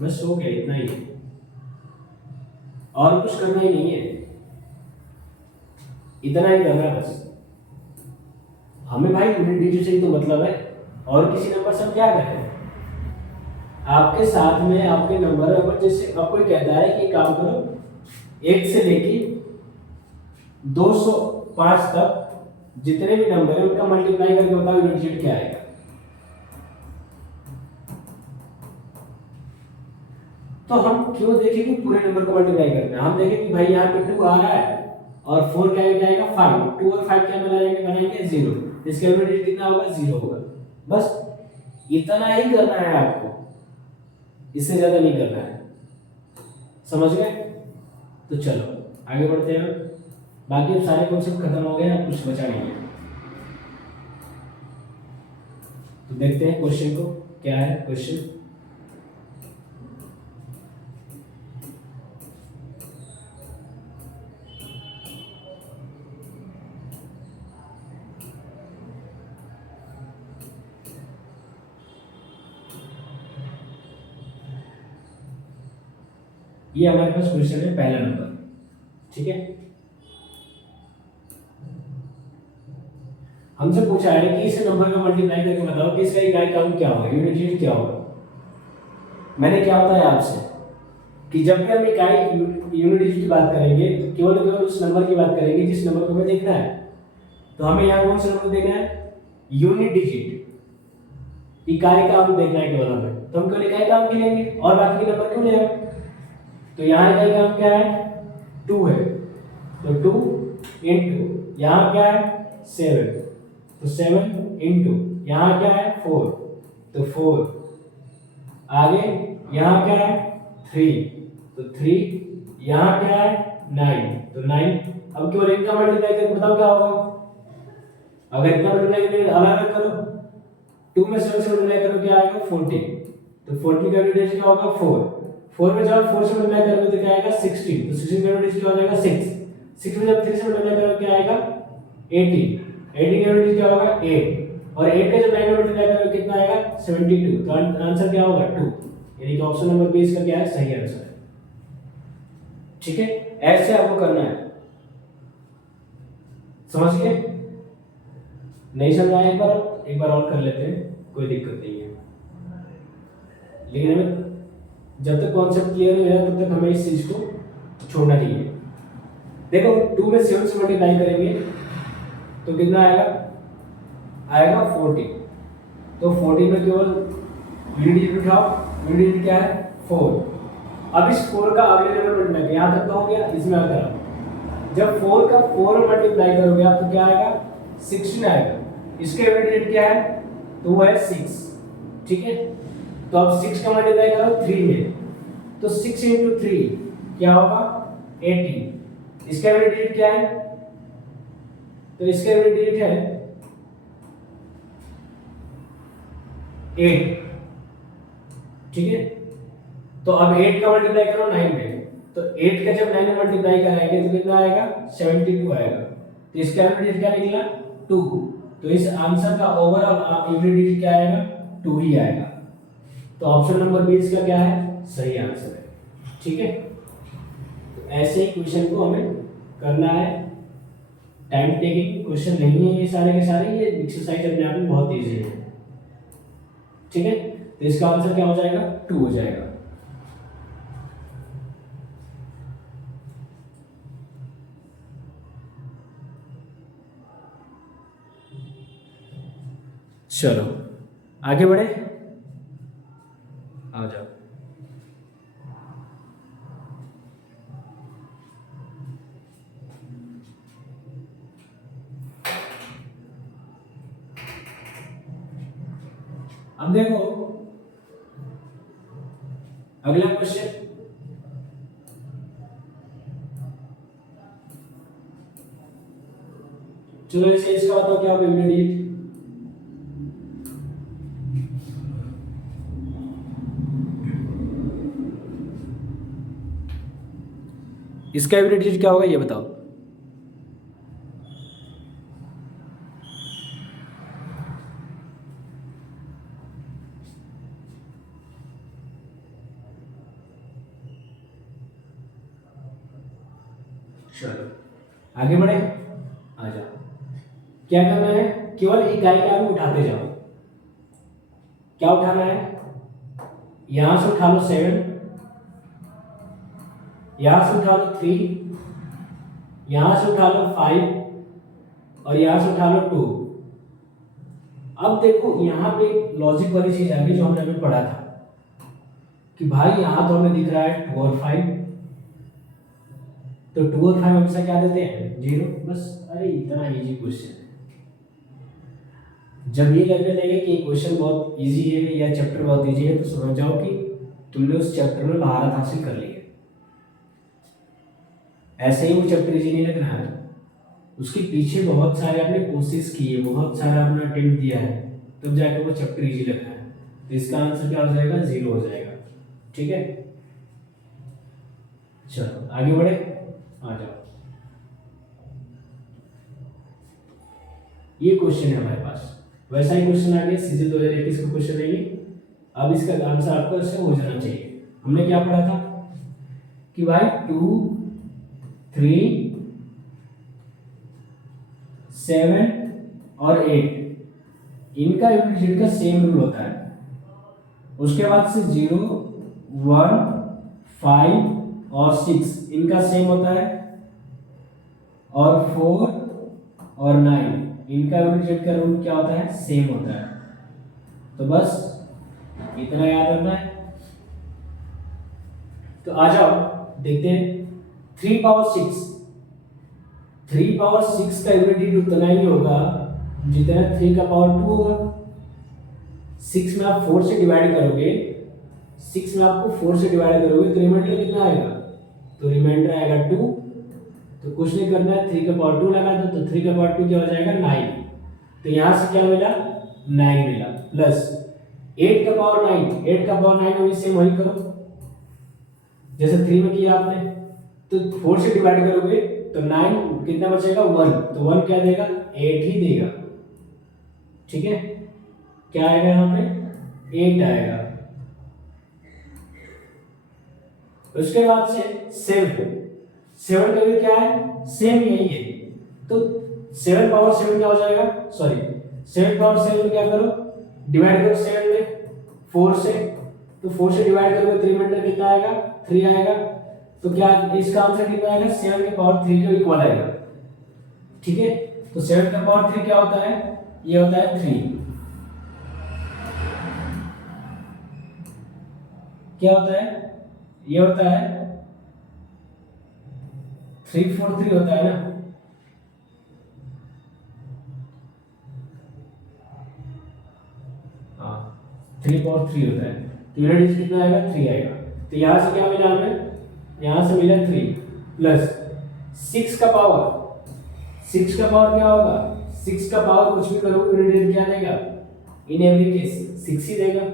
बस हो गया, इतना ही है, और कुछ करना ही नहीं है, इतना ही करना है बस। हमें भाई यूनिट डिजिट से ही तो मतलब है, और किसी नंबर से हम क्या करें। आपके साथ में आपके नंबर, अगर जैसे अब कोई कहता है कि काम करो 1 से लेके 205 तक जितने भी नंबर है उनका मल्टीप्लाई करके बताओ यूनिट डिजिट क्या आएगा। तो हम क्यों देखें कि पूरे नंबर को मल्टीप्लाई करना है, हम देखें कि भाई यहाँ पे 2 आ रहा है और 4 क्या आएगा 5, 2 और 5 क्या बनाएंगे 0, इसका यूनिट डिजिट कितना होगा 0 होगा। बस इतना ही करना है आपको, इससे ज्यादा नहीं करना है, समझ गए। तो चलो आगे बढ़ते हैं, बाकी अब सारे कॉन्सेप्ट खत्म हो गए, अब कुछ बचा नहीं है। तो देखते हैं क्वेश्चन को, क्या है क्वेश्चन। ये हमारे पास क्वेश्चन है पहला नंबर, ठीक है। हमसे पूछा है कि इस नंबर का मल्टीप्लाई करके बताओ कि इसका इकाई काउंट क्या होगा, यूनिट डिजिट क्या होगा। मैंने क्या बताया आपसे कि जब भी हम इकाई यूनिट डिजिट की बात करेंगे तो केवल केवल उस नंबर की बात करेंगे जिस नंबर को हमें देखना है। तो हमें यहाँ कौन सा नंबर देखना है, यूनिट डिजिट, इकाई काउंट देखना है केवल हमें, तो हम केवल इकाई काउंट ही लेंगे और बाकी के नंबर क्यों लेंगे। तो यहाँ इकाई काउंट क्या है 2 है, तो 2 इंटू यहाँ क्या है 7, तो 7 इंटू यहाँ क्या है 4, तो 4, आगे यहाँ क्या है 3, तो 3, यहाँ क्या है 9, तो 9। अब केवल इनका मल्टीप्लाई करके बताओ क्या होगा। अगर इतना मल्टीप्लाई करके अलग अलग करो, 2 में 7 से मल्टीप्लाई करो क्या आएगा 14, तो 14 का यूनिट क्या होगा 4 में जब 4 से मल्टीप्लाई करोगे तो क्या आएगा 16, तो 16 का यूनिट क्या हो जाएगा 6, 6 में जब 3 से मल्टीप्लाई करोगे क्या आएगा 18। 18 का यूनिट क्या होगा 8 और 8 का जब 9 में मल्टीप्लाई करोगे कितना आएगा 72। तो आंसर क्या होगा 2, यानी कि ऑप्शन नंबर बी इसका क्या है सही आंसर है। ठीक है, ऐसे आपको करना है, समझ गए? नहीं समझ आया एक बार और कर लेते हैं, कोई दिक्कत नहीं है, लेकिन हमें जब तक कॉन्सेप्ट क्लियर नहीं हो तब तक हमें इस चीज को छोड़ना नहीं है। देखो 2 में 7 से मल्टीप्लाई करेंगे तो कितना आएगा 40। तो 40 में केवल यूनिट डिजिट उठाओ, यूनिट डिजिट क्या है 4। अब इस 4 का अगले नंबर मल्टीप्लाई यहाँ तक तो हो गया, इसमें अगर जब 4 का 4 में मल्टीप्लाई करोगे आप तो क्या आएगा 16 आएगा। इसके यूनिट डिजिट क्या है तो वो है 6। ठीक है, तो अब 6 का मल्टीप्लाई करो 3 में तो 6 into 3 क्या होगा 18। इसका यूनिट डिजिट क्या है तो इसका यूनिट डिजिट है 8। ठीक है, तो अब 8 का मल्टीप्लाई करो 9 में तो 8 का जब 9 में मल्टीप्लाई कराएंगे तो कितना आएगा 72 आएगा। तो इसका यूनिट डिजिट क्या निकला 2। तो इस आंसर का ओवरऑल यूनिट डिजिट क्या आएगा 2 ही आएगा। तो ऑप्शन नंबर बी इसका क्या है सही आंसर है। ठीक है, तो ऐसे ही क्वेश्चन को हमें करना है। टाइम टेकिंग क्वेश्चन नहीं है ये सारे के सारे, ये एक्सरसाइज अपने आप में बहुत इजी है। ठीक है, तो इसका आंसर क्या हो जाएगा 2 हो जाएगा। चलो आगे बढ़े, आ जाओ। अब देखो अगला क्वेश्चन, चलो इसे इसका बताओ क्या होगा यूनिट डिजिट। इसका यूनिट डिजिट क्या होगा ये बताओ। चलो आगे बढ़े, आ जाओ। क्या करना है केवल इकाई का भी उठाते जाओ। क्या उठाना है यहां से उठा लो 7, यहां से उठा लो 3, यहां से उठा लो 5 और यहां से उठा लो 2। अब देखो यहां पे लॉजिक वाली चीज आ गई जो हमने अभी पढ़ा था कि भाई यहां तो हमें दिख रहा है 2 और 5, तो 2 और 5 हमेशा क्या देते हैं 0 बस। अरे इतना इजी क्वेश्चन है। जब ये लगने लगे कि क्वेश्चन बहुत इजी है या चैप्टर बहुत इजी है तो समझ जाओ कि तुमने उस चैप्टर में महारत हासिल कर ली है। ऐसे ही वो चैप्टर इजी नहीं लग रहा है, उसके पीछे बहुत सारे आपने कोशिश की है, बहुत सारा आपने अटेम्प्ट दिया है, तब जाकर वो चैप्टर इजी लग रहा है। तो इसका आंसर क्या हो जाएगा 0 हो जाएगा। ठीक है, चलो आगे बढ़े, आ जाओ। ये क्वेश्चन है हमारे पास, वैसा ही क्वेश्चन आ गया सीजन 2021 का क्वेश्चन है ये। अब इसका आंसर आपको ऐसे हो जाना चाहिए। हमने क्या पढ़ा था कि भाई 2, 3, 7 और 8 इनका यूनिट डिजिट का सेम रूल होता है। उसके बाद से 0, 1, 5 और 6 इनका सेम होता है, और 4 और 9 इनका यूनिट डिजिट का रूल क्या होता है सेम होता है। तो बस इतना याद रखना है। तो आ जाओ देखते हैं 3 पावर 6। 3 पावर 6 का यूनिट डिजिट उतना ही होगा जितना 3 का पावर 2 होगा। 6 में आप 4 से डिवाइड करोगे, 6 में आपको 4 से डिवाइड करोगे तो रिमाइंडर कितना आएगा, तो रिमाइंडर आएगा 2। तो कुछ नहीं करना है, 3 का पावर 2 लगा दो, तो 3 का पावर 2 क्या हो जाएगा 9। तो यहां से क्या मिला 9 मिला, प्लस 8 का पावर 9, 8 का पावर 9 में सेम वही करो जैसे 3 में किया आपने। तो 4 से डिवाइड करोगे तो 9 कितना बचेगा 1, तो 1 क्या देगा 8 ही देगा। ठीक है, क्या आएगा यहाँ पे 8 आएगा। उसके बाद से 7 का भी क्या है सेम यही है, तो 7 पावर 7 क्या हो जाएगा, सॉरी 7 पावर 7 क्या करो डिवाइड करो 7 में 4 से, तो 4 से डिवाइड करोगे 3 रिमाइंडर कितना आएगा 3 आएगा। तो क्या इसका आंसर कितना आएगा 7 के पावर 3 के इक्वल आएगा। ठीक है, तो 7 का पावर 3 क्या होता है, ये होता है 3। क्या होता है, ये होता है 343 होता है ना। हाँ 3 पावर 3 होता है, तो यूनिट डिजिट कितना आएगा 3 आएगा। तो यहाँ से क्या मिला हमें, यहाँ से मिला 3 प्लस 6 का पावर, 6 का पावर क्या होगा, 6 का पावर कुछ भी करोगे यूनिट डिजिट क्या देगा, इन एवरी केस 6 ही देगा।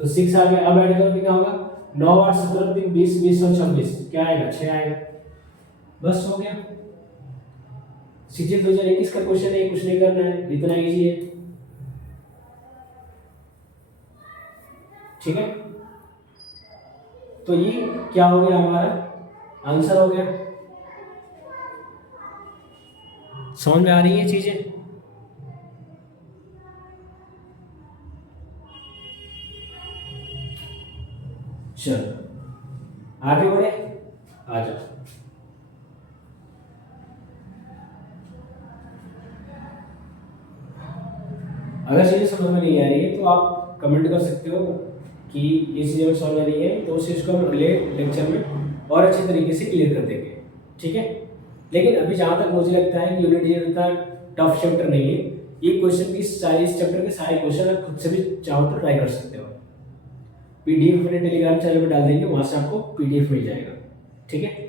तो 6 आ गया, अब ऐड करो कितना होगा 9 8 17 3 20 20 और 26 क्या आएगा 6 आएगा। बस हो गया। सीजीएल 2021 का क्वेश्चन है, कुछ नहीं करना है, इतना इजी है। ठीक है, तो ये क्या हो गया हमारा आंसर हो गया। समझ में आ रही है चीजें। चलो आगे बढ़े, आ जाओ। अगर चीजें समझ में नहीं आ रही है तो आप कमेंट कर सकते हो कि ये चीजें समझ में नहीं है, तो उस चीज को हम अगले लेक्चर में और अच्छे तरीके से क्लियर कर देंगे। ठीक है, लेकिन अभी जहां तक मुझे लगता है कि यूनिट डिजिट इतना टफ चैप्टर नहीं है। ये क्वेश्चन की सारे इस चैप्टर के सारे क्वेश्चन आप खुद से भी चाहो तो ट्राई कर सकते हो। पीडीएफ मेरे टेलीग्राम चैनल पर डाल देंगे, वहां से आपको पीडीएफ मिल जाएगा। ठीक है,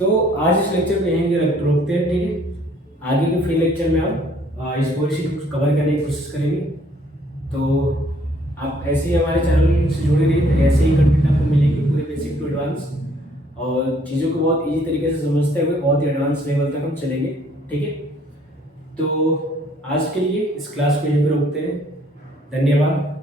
तो आज इस लेक्चर पे यहीं रोकते हैं। ठीक है, आगे के फ्री लेक्चर में हम इस पूरी शीट को कवर करने की कोशिश करेंगे। तो आप ऐसे ही हमारे चैनल से जुड़े रहिए, ऐसे ही कंटेंट आपको मिलेंगे पूरे बेसिक टू एडवांस, और चीज़ों को बहुत ईजी तरीके से समझते हुए बहुत ही एडवांस लेवल तक हम चलेंगे। ठीक है, तो आज के लिए इस क्लास को यहीं पर रोकते हैं। धन्यवाद।